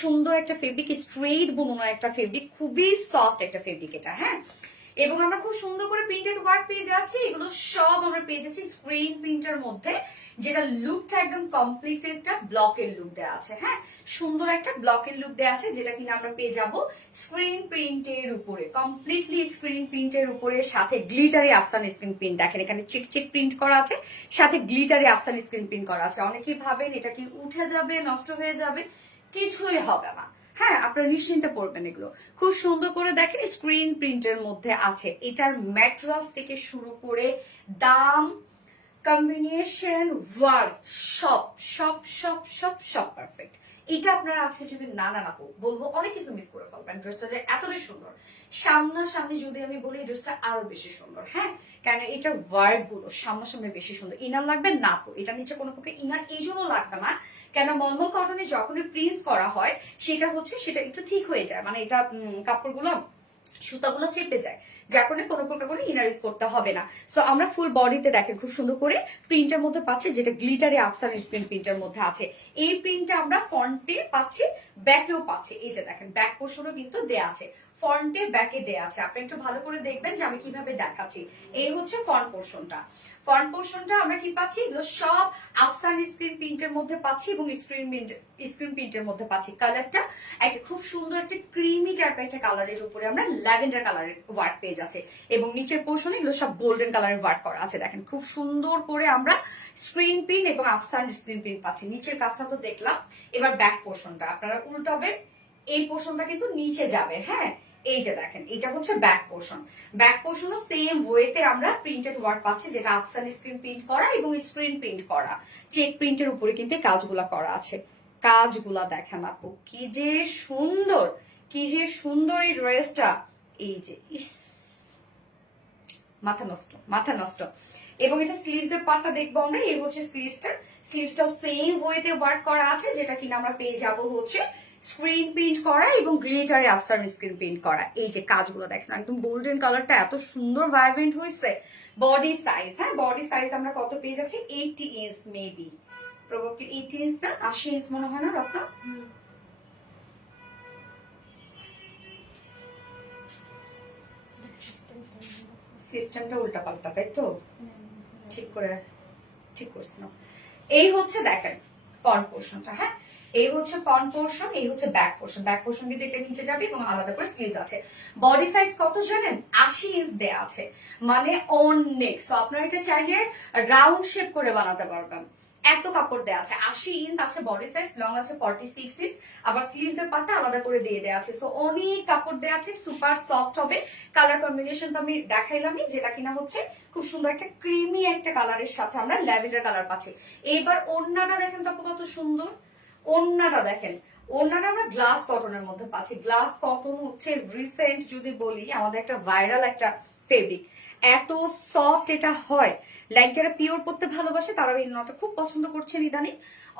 সুন্দর একটা ফেব্রিক, স্ট্রেট বুননো একটা ফেব্রিক, খুবই সফট একটা ফেব্রিক এটা। হ্যাঁ, এবং আমরা খুব সুন্দর করে প্রিন্টেড ওয়ার্ক পেয়ে যাচ্ছি। এগুলো সব আমরা পেয়ে যাচ্ছি স্ক্রিন প্রিন্টের মধ্যে, যেটা লুকটা একদম কমপ্লিট একটা ব্লকের লুক দেওয়া আছে। হ্যাঁ, সুন্দর একটা ব্লকের লুক দেওয়া আছে, যেটা কিনা আমরা পেয়ে যাব স্ক্রিন প্রিন্টের উপরে, কমপ্লিটলি স্ক্রিন প্রিন্টের উপরে, সাথে গ্লিটারি আফসান স্ক্রিন প্রিন্ট। দেখেন এখানে চিক চিক প্রিন্ট করা আছে, সাথে গ্লিটারি আফসান স্ক্রিন প্রিন্ট করা আছে। অনেকেই ভাবেন এটা কি উঠে যাবে, নষ্ট হয়ে যাবে, কিছুই হবে না। হ্যাঁ, আপনারা নিশ্চিন্তে পড়বেন। এগুলো খুব সুন্দর করে দেখেন স্ক্রিন প্রিন্টের মধ্যে আছে। এটার ম্যাট্রেস থেকে শুরু করে দাম, কম্বিনেশন, ওয়ার্ক, সব সব সব সব সব পারফেক্ট। এটা আপনারা আছে যদি না না না বলবো অনেক কিছু মিস করে ফেলবেন। ড্রেসটা যে এতটাই সুন্দর, সামনাসামনি যদি আমি বলি এই ড্রেসটা আরো বেশি সুন্দর। হ্যাঁ, কেন এটার ওয়ার্ক গুলো সামনাসামনি বেশি সুন্দর। ইনার লাগবে না আপু, এটা নিচে কোনো প্রকার ইনার এই জন্য লাগবে না, কেন মলমল কটনে যখনই প্রিন্স করা হয় সেটা একটু ঠিক হয়ে যায়, মানে এটা কাপড়গুলো সুতাগুলো চেপে যায়, যার কারণে কোনো প্রকার করে ইনার ইউজ করতে হবে না। সো আমরা ফুল বডিতে দেখেন খুব সুন্দর করে প্রিন্টের মধ্যে পাচ্ছি, যেটা গ্লিটারে আফসান স্ক্রিন প্রিন্টের মধ্যে আছে। এই প্রিন্টটা আমরা ফ্রন্টে পাচ্ছি, ব্যাকেও পাচ্ছি। এই যে দেখেন ব্যাক পোর্শনও কিন্তু দেয়া আছে, ফ্রন্টে ব্যাকে দেয়া আছে। আপনি একটু ভালো করে দেখবেন যে আমি কিভাবে দেখাচ্ছি। এই হচ্ছে ফ্রন্ট পোর্শনটা। ফ্রন্ট পোর্শনটা আমরা কি পাচ্ছি, এগুলো সব আফসান স্ক্রিন প্রিন্টের মধ্যে পাচ্ছি এবং স্ক্রিন প্রিন্টের মধ্যে পাচ্ছি। কালারটা একটা খুব সুন্দর একটা ক্রিমি টাইপের একটা কালারের উপরে আমরা ল্যাভেন্ডার কালারের ওয়ার্ক পেয়ে যাচ্ছে, এবং নিচের পোর্শনে এগুলো সব গোল্ডেন কালারের ওয়ার্ক করা আছে। দেখেন খুব সুন্দর করে আমরা স্ক্রিন প্রিন্ট এবং আফসান স্ক্রিন প্রিন্ট পাচ্ছি। নিচের কাজটা তো দেখলাম, এবার ব্যাক পোর্শনটা আপনারা উল্টাবেন, এই পোর্শনটা কিন্তু নিচে যাবে। হ্যাঁ, এই যে দেখেন এটা হচ্ছে ব্যাক পোর্শন। ব্যাক পোর্শনও সেম ওয়েতে আমরা প্রিন্টেড ওয়ার্ক পাচ্ছি, যেটা আফসান স্ক্রিন প্রিন্ট করা এবং স্ক্রিন প্রিন্ট করা, চেক প্রিন্টের উপরে কিন্তু কাজগুলা করা আছে। কাজগুলা দেখেন আপু কি যে সুন্দর, কি যে সুন্দর এই ড্রেসটা। এই যে ইস, মাথা নষ্ট, মাথা নষ্ট। এবং এটা স্লিভস এর পার্টটা দেখবো আমরা। এই হচ্ছে স্লিভসটাও সেম ওয়েতে ওয়ার্ক করা আছে, যেটা কিনা আমরা পেয়ে যাব হচ্ছে স্ক্রিন প্রিন্ট করা এবং গ্লিটারে আফসান স্ক্রিন প্রিন্ট করা। এই যে কাজগুলো দেখেন একদম গোল্ডেন কালারটা এত সুন্দর ভাইব্রেন্ট হয়েছে। বডি সাইজ, হ্যাঁ বডি সাইজ আমরা কত পেয়ে যাচ্ছি, 80 ইঞ্চ মেবি, প্রবাবলি 80 ইঞ্চ না 80 ইঞ্চ মনে হয় না রত্না। সিস্টেমটা উল্টা পাল্টা, তাই তো? ঠিক করছি না। এই হচ্ছে দেখেন ফ্রন্ট পোর্শনটা। হ্যাঁ, এই হচ্ছে ফ্রন্ট পোর্শন, এই হচ্ছে ব্যাক পোর্শন। ব্যাক পোর্শন কিন্তু এটা নিচে যাবে এবং আলাদা করে স্লিভস আছে। বডি সাইজ কত জানেন, 80 ইঞ্চ দেয়া আছে, মানে অনেক। সো আপনারা এটা চাইলে রাউন্ড শেপ করে বানাতে পারবেন। এত কাপড় দেওয়া আছে, 80 ইঞ্চ আছে বডি সাইজ, লং আছে 46 ইঞ্চ, আবার স্লিভস এর পাটটা আলাদা করে দিয়ে দেওয়া আছে। সো অনেক কাপড় দেওয়া আছে, সুপার সফট হবে। কালার কম্বিনেশন তো আমি দেখাইলামই, যেটা কিনা হচ্ছে খুব সুন্দর একটা ক্রিমি একটা কালারের সাথে আমরা ল্যাভেন্ডার কালার পাচ্ছি। এইবার ওড়নাটা দেখেন তো কত সুন্দর, ওড়নাটা দেখেন, ওড়নাটা আমরা গ্লাস কটনের মধ্যে পাচ্ছি। গ্লাস কটন হচ্ছে রিসেন্ট যদি বলি আমাদের একটা ভাইরাল একটা ফেব্রিক, এত সফট এটা হয়, লাইক যারা পিওর পড়তে ভালোবাসে তারা এই ওড়নাটা খুব পছন্দ করছেন ইদানিং।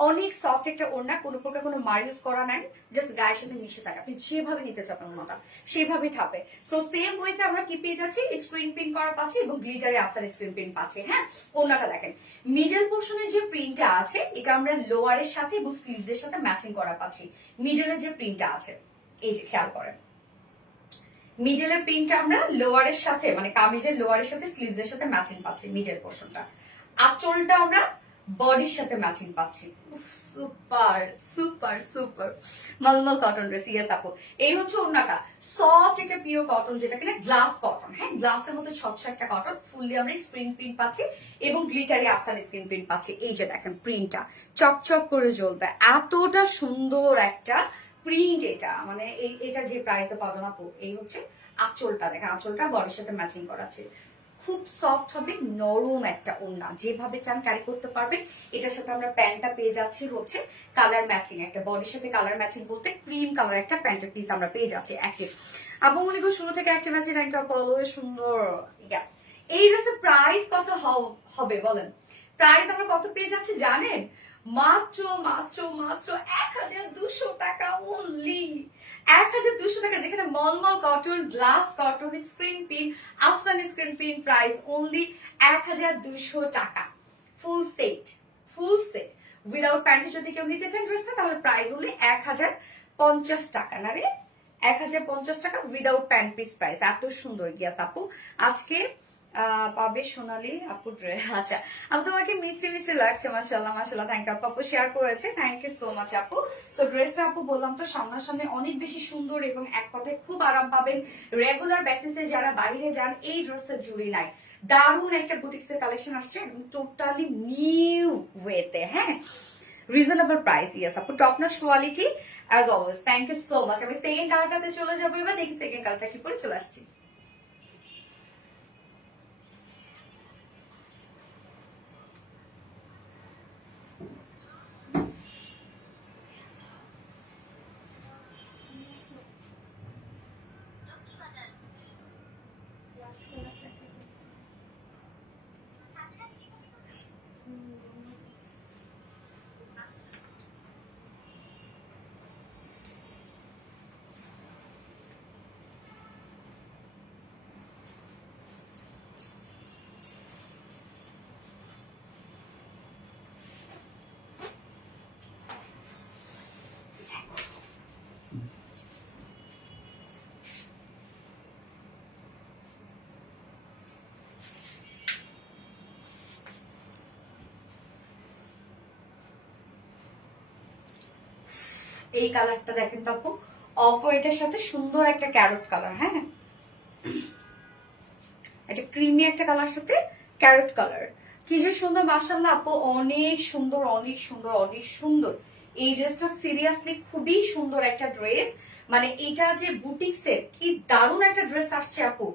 অনেক সফট একটা ওড়না, কোনো প্রকার কোনো মারিউজ করা নাই, জাস্ট গায়ের সাথে মিশে থাকে, আপনি যেভাবে নিতে চাবেন ওড়নাটা সেভাবেই থাকবে। সো সেম ওয়েতে আমরা কি পেয়ে যাচ্ছি, স্ক্রিন প্রিন্ট করা পাচ্ছি এবং গ্লিটারে আসার স্ক্রিন প্রিন্ট পাচ্ছি। হ্যাঁ, ওড়নাটা দেখেন, মিডল পোর্শনের যে প্রিন্টটা আছে এটা আমরা লোয়ারের সাথে এবং স্লিভসের সাথে ম্যাচিং করা পাচ্ছি। মিডলের যে প্রিন্টটা আছে, এই যে খেয়াল করেন, মিডলের প্রিন্টটা আমরা লোয়ারের সাথে মানে কামিজের লোয়ারের সাথে স্লিভসের সাথে ম্যাচিং পাচ্ছি মিডল পোর্শনটা। আঁচলটা আমরা বডির সাথে ম্যাচিং পাচ্ছি। Super super super mulmul cotton dress. Yes আপু, এই হচ্ছে ওড়নাটা, সফট একটা পিওর কটন, যেটা কিনা গ্লাস কটন। হ্যাঁ, গ্লাসের মধ্যে স্বচ্ছ একটা কটন, ফুললি আমরা স্ক্রিন প্রিন্ট পাচ্ছি এবং গ্লিটারি আফসান স্ক্রিন প্রিন্ট পাচ্ছি। এই যে দেখেন প্রিন্টটা চকচক করে জ্বলবে, এতটা সুন্দর একটা প্রিন্ট এটা, মানে এটা যে প্রাইসে পাবেন আপু। এই হচ্ছে আঁচলটা দেখেন, আঁচলটা বডির সাথে ম্যাচিং করা আছে, খুব সফট হবে, নরম একটা ওড়না, যেভাবে চান ক্যারি করতে পারবেন। এটার সাথে আমরা প্যান্টটা পেয়ে যাচ্ছি হচ্ছে কালার ম্যাচিং, একটা বডির সাথে কালার ম্যাচিং বলতে ক্রিম কালার একটা প্যান্টের পিস আমরা পেয়ে যাচ্ছি অ্যাক্টিভ। আপু মনে করি শুরু থেকে অ্যাক্টিভ আছে, থ্যাংক ইউ, অলওয়েজ সুন্দর। ইয়াস, এই ড্রেসের প্রাইস কত হবে বলেন? প্রাইস আমরা কত পেয়ে যাচ্ছি জানেন? মাত্র মাত্র মাত্র 1200 টাকা অনলি। 1200 টাকা, যেখানে mulmul cotton, glass cotton, screen print, Afsan screen print, price only 1200 টাকা। Full set, full set without প্যান্টে যদি কেউ নিতে চান ড্রেসটা, তাহলে প্রাইস অনলি 1050 টাকা। না রে, 1050 টাকা উইদাউট প্যান্ট পিস প্রাইস। এত সুন্দর। ইয়াস আপু, আজকে পাবে সোনালি আপু ড্রেস। আচ্ছা আপু, তোমাকে মিষ্টি মিষ্টি লাগছে, মাশাআল্লাহ মাশাআল্লাহ। থ্যাংক ইউ আপু, শেয়ার করেছে, থ্যাংক ইউ সো মাচ আপু। তো ড্রেসটা আপু বললাম তো সামনাসামনি অনেক বেশি সুন্দর এবং এক কথায় খুব আরাম পাবেন। রেগুলার বেসিসে যারা বাইরে যান এই ড্রেসের জুড়ি নাই, দারুণ একটা বুটিক্সের কালেকশন আসছে এবং টোটালি নিউ ওয়েতে। হ্যাঁ, রিজনেবল প্রাইস। ইয়েস আপু, top notch quality as always. Thank you so much. আমি সেকেন্ড কালারটাতে চলে যাবো এবার, দেখি সেকেন্ড কালারটা কি করে চলে আসছি। এই কালারটা দেখেন তো আপু, অফ হোয়াইটের সাথে সুন্দর একটা ক্যারট কালার। হ্যাঁ, একটা ক্রিমি একটা কালার সাথে ক্যারট কালার, কি যে সুন্দর মাশাআল্লাহ আপু, অনেক সুন্দর অনেক সুন্দর অনেক সুন্দর। এই ড্রেসটা সিরিয়াসলি খুবই সুন্দর একটা ড্রেস, মানে এটা যে বুটিক্সের কি দারুণ একটা ড্রেস আসছে আপু,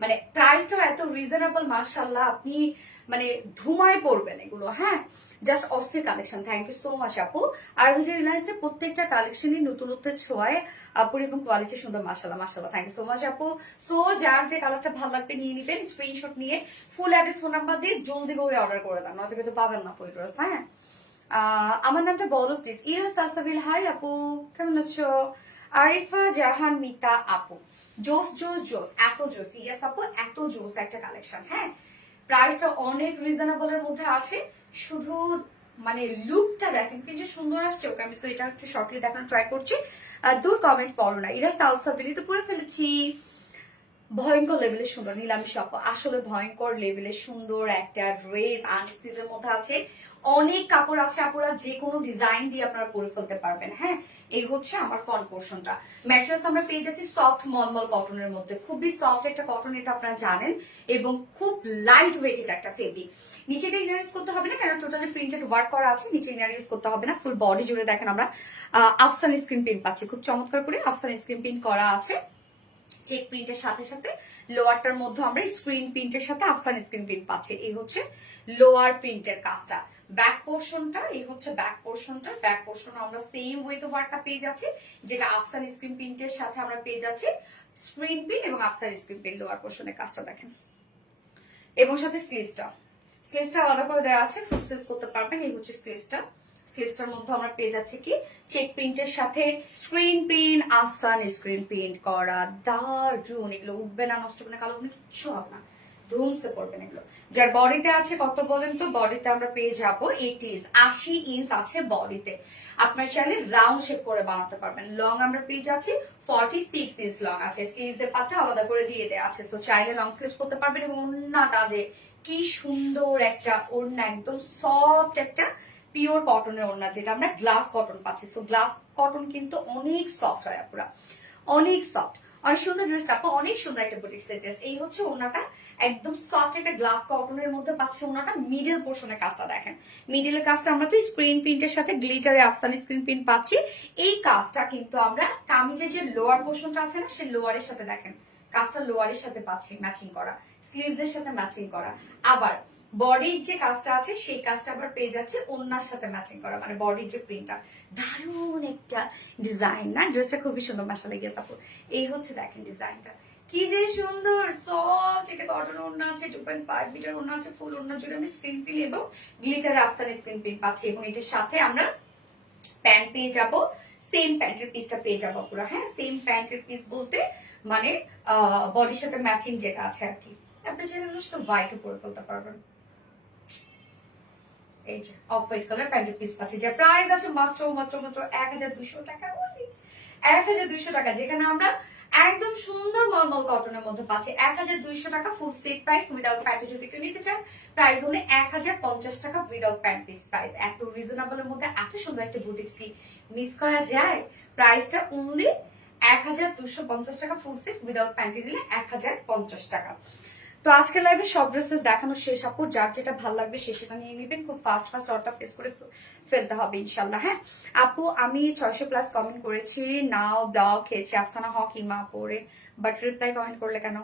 মানে প্রাইসটাও এত রিজনেবল মাশাআল্লাহ, আপনি মানে ধুমায় পড়বেন এগুলো। হ্যাঁ, জাস্ট অস্থির collection. Thank you so much আপু। আর ভিডিও রিলাইজে প্রত্যেকটা কালেকশনই নতুনত্বের ছোঁয়ায় আপুর এবং কোয়ালিটি সুন্দর মাশাআল্লাহ মাশাআল্লাহ। থ্যাংক ইউ সো মাচ আপু। সো যার যে কালারটা ভালো লাগবে নিয়ে নিবেন, স্ক্রিনশট নিয়ে ফুল অ্যাড্রেস ফোন নাম্বার দিয়ে জলদি করে অর্ডার করে দেন, নয়তো কিন্তু পাবেন না ওই ড্রেস। হ্যাঁ, আমার নামটা বলো প্লিজ। ইয়েস আসাবিল, হাই আপু, কেমন আছো? আরিফা জাহান মিতা আপু, জোস জোস জোস, এত জোস। ইয়েস আপু, এত জোস একটা কালেকশন। হ্যাঁ, প্রাইসটা অনেক রিজনেবল এর মধ্যে আছে, শুধু মানে লুকটা দেখেন কি যে সুন্দর আসছে। ওকে আমি এটা একটু শর্টলি দেখানোর ট্রাই করছি, দূর কমেন্ট করো না। এরা সালসাবিলি তো করে ফেলেছি। ভয়ঙ্কর লেভেলের সুন্দর নীলামি আপু, আসলে ভয়ঙ্কর লেভেলের সুন্দর একটা ড্রেস আনস্টিচের মধ্যে আছে। অনেক কাপড় আছে আপুরা, যে কোনো ডিজাইন দিয়ে আপনারা পরে ফেলতে পারবেন। হ্যাঁ, এই হচ্ছে আমার ফ্রন্ট পোর্শনটা। ম্যাটেরিয়ালস আমরা পেয়ে যাচ্ছি সফট মলমল কটনের মধ্যে, খুবই সফট একটা কটন, এটা আপনারা জানেন, এবং খুব লাইট ওয়েট এটা একটা ফেব্রিক। নিচেটা ইনার ইউজ করতে হবে না, কারণ টোটালি প্রিন্টেড ওয়ার্ক করা আছে, নিচে ইনার ইউজ করতে হবে না। ফুল বডি জুড়ে দেখেন আমরা আফসান স্ক্রিন প্রিন্ট পাচ্ছি, খুব চমৎকার করে আফসান স্ক্রিন প্রিন্ট করা আছে। চেক প্রিন্টের সাথে সাথে লোয়ারটার মধ্যে আমরা স্ক্রিন প্রিন্টের সাথে আফসান স্ক্রিন প্রিন্ট পাচ্ছি। এই হচ্ছে লোয়ার প্রিন্টের কাজটা। ব্যাক পোর্শনটা, এই হচ্ছে ব্যাক পোর্শনটা। ব্যাক পোর্শন আমরা সেম ওয়েতে ওয়ার্কটা পেয়ে যাচ্ছি, যেটা আফসান স্ক্রিন প্রিন্টের সাথে আমরা পেয়ে যাচ্ছি স্ক্রিন প্রিন্ট এবং আফসান স্ক্রিন প্রিন্ট। লোয়ার পোর্শনের কাজটা দেখেন, এবং সাথে স্লিভসটা আলাদা করে দেওয়া আছে, ফুল স্লিভস করতে পারবেন। এই হচ্ছে স্লিভসটা। স্লিভসটার মধ্যে আমরা পেয়ে যাচ্ছি কি চেক প্রিন্টের সাথে screen print, Afsan screen print করা। দারুন, এগুলো উঠবে না, নষ্ট হবে না, কালো কোনো কিচ্ছু হবে না, ধুমসে পড়বেন এগুলো। যার বডিতে আছে কত বলেন তো, বডিতে আমরা পেয়ে যাবো 80 ইঞ্চ আছে বডিতে। আপনার চাইলে রাউন্ড শেপ করে বানাতে পারবেন। লং আমরা পেয়ে যাচ্ছি 46 ইঞ্চ লং আছে, স্লিভস এর পাটটা আলাদা করে দিয়ে দেওয়া আছে, তো চাইলে লং স্লিভস করতে পারবেন। এবং ওড়নাটা যে কি সুন্দর একটা ওড়না, একদম সফট একটা পিওর কটনের ওড়না, যেটা আমরা গ্লাস কটন পাচ্ছি। তো গ্লাস কটন কিন্তু অনেক সফট হয় আপুরা, অনেক সফট, অনেক সুন্দর ড্রেসটা আপু, অনেক সুন্দর একটা বুটিক্সের ড্রেস। এই হচ্ছে ওড়নাটা, একদম সফট একটা গ্লাস কটনের মধ্যে পাচ্ছে ওড়নাটা। মিডল পোর্শনের কাজটা দেখেন, মিডলের কাজটা আমরা তো স্ক্রিন প্রিন্টের সাথে গ্লিটারে আফসান স্ক্রিন প্রিন্ট পাচ্ছি। এই কাজটা কিন্তু আমরা কামিজের যে লোয়ার পোর্শনটা আছে না, সেই লোয়ারের সাথে দেখেন কাজটা লোয়ারের সাথে পাচ্ছি ম্যাচিং করা, স্লিভস এর সাথে ম্যাচিং করা। আবার বডির যে কাজটা আছে সেই কাজটা আবার পেয়ে যাচ্ছে ওড়নার সাথে ম্যাচিং করা, মানে বডির যে প্রিন্টটা। দারুণ একটা ডিজাইন না, ড্রেসটা খুবই সুন্দর, মাশাআল্লাহ গেস আপু। এই হচ্ছে দেখেন ডিজাইনটা কি যে সুন্দর, সফট, এটা কটন ওড়না আছে, 2.5 মিটার ওড়না আছে, ফুল ওড়না জুড়ে আমি স্ক্রিন প্রিন্ট এবং গ্লিটার আফসান স্ক্রিন প্রিন্ট পাচ্ছি। এবং এটার সাথে আমরা প্যান্ট পেয়ে যাব, সেম প্যান্টের পিসটা পেয়ে যাবো পুরো। হ্যাঁ, সেম প্যান্টের পিস বলতে মানে বডির সাথে ম্যাচিং যেটা আছে আর কি। আপনি চাইলে শুধু হোয়াইট পরে ফেলতে পারবেন। এই যে অফ হোয়াইট কালার প্যান্টের পিস পাচ্ছি, যে প্রাইস আছে মাত্র 1200 টাকা, বলি 1200 টাকা, যেখানে আমরা একদম সুন্দর নরমাল কটনের মধ্যে পাচ্ছি 1200 টাকা full set price. Without pant যদি কেউ নিতে চান প্রাইস হলে 1050 টাকা উইদাউট প্যান্ট পিস প্রাইস। এত রিজনেবল এর মধ্যে এত সুন্দর একটা বুটিক্স কি মিস করা যায়? প্রাইসটা অনলি 1250 টাকা ফুল সেট, উইদাউট প্যান্টি দিলে 1050 টাকা। তো আজকে লাইভে সব ড্রেসেস দেখানো শেষ আপু, যার যেটা ভালো লাগবে সে সেটা নিয়ে নেবেন। খুব ফাস্ট অর্ডার প্লেস করে ফেলতে হবে ইনশাল্লাহ। হ্যাঁ আপু, আমি 600+ কমেন্ট করেছি, নাও ব্লক খেয়েছি আফসানা হক ইমা পরে, বাট রিপ্লাই কমেন্ট করলে কেন?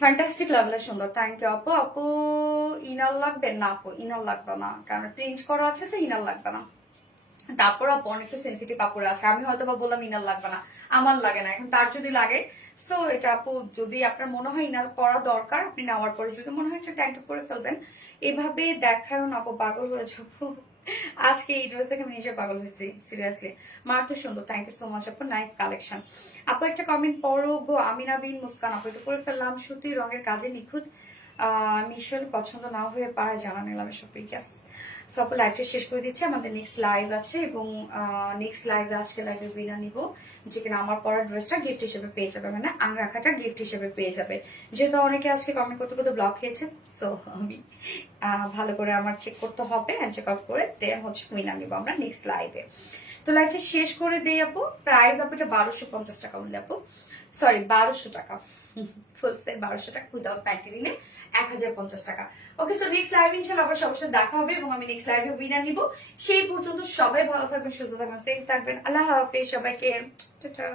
ফ্যান্টাস্টিক লেভেলের সুন্দর, থ্যাংক ইউ আপু। আপু ইনার লাগবে না? আপু ইনার লাগবে না, কারণ প্রিন্ট করা আছে তো ইনার লাগবে না। তারপর আপু অনেক তো সেন্সিটিভ কাপড় আছে, আমি হয়তো বা বললাম ইনার লাগবে না, আমার লাগে না, এখন তার যদি লাগে সো এটা আপু যদি আপনার মনে হয় ইনার পরা দরকার, আপনি নেওয়ার পরে যদি মনে হয় একটা ট্যাঙ্ক করে ফেলবেন। এভাবে দেখায় না আপু, পাগল হয়ে যাবো। আজকে এই ড্রেস দেখে আমি নিজে পাগল হয়েছি সিরিয়াসলি, মার তো সুন্দর, থ্যাংক ইউ সো মাচ আপু, নাইস কালেকশন। আপু একটা কমেন্ট পড়ো গো, আমিনা বিন মুস্কান আপু, এটা করে ফেললাম, সুতি রঙের কাজে নিখুঁত, মিশেল পছন্দ না হয়ে পারে জানা নিলাম এসব পিকাস। সো আপু লাইভটা শেষ করে দিচ্ছি, আমাদের নেক্সট লাইভ আছে, এবং নেক্সট লাইভে আজকে লাইভে উইনার নিব, যে কিনা আমার পরা ড্রেসটা গিফট হিসেবে পেয়ে যাবে, মানে আংরাখাটা গিফট হিসেবে পেয়ে যাবে। যেহেতু অনেকে আজকে কমেন্ট করতে করতে ব্লক খেয়েছে, সো আমি ভালো করে আমার চেক করতে হবে, চেক আউট করে দেন হচ্ছে উইনার নিব আমরা নেক্সট লাইভে। তো লাইভটা শেষ করে দেই আপু, প্রাইস আপু এটা 1250 টাকা উঠলে আপু, সরি 1200 টাকা ফুল সেট 1200 টাকা, উইদাউট প্যান্টি নিলে 1050 টাকা। ওকে, সো নেক্সট লাইভ ইনশাআল্লাহ আবার সবার সাথে দেখা হবে, এবং আমি নেক্সট লাইভে উইনার নিব। সেই পর্যন্ত সবাই ভালো থাকবেন, সুস্থ থাকবেন, সেফ থাকবেন। আল্লাহ হাফেজ সবাইকে, টাটা।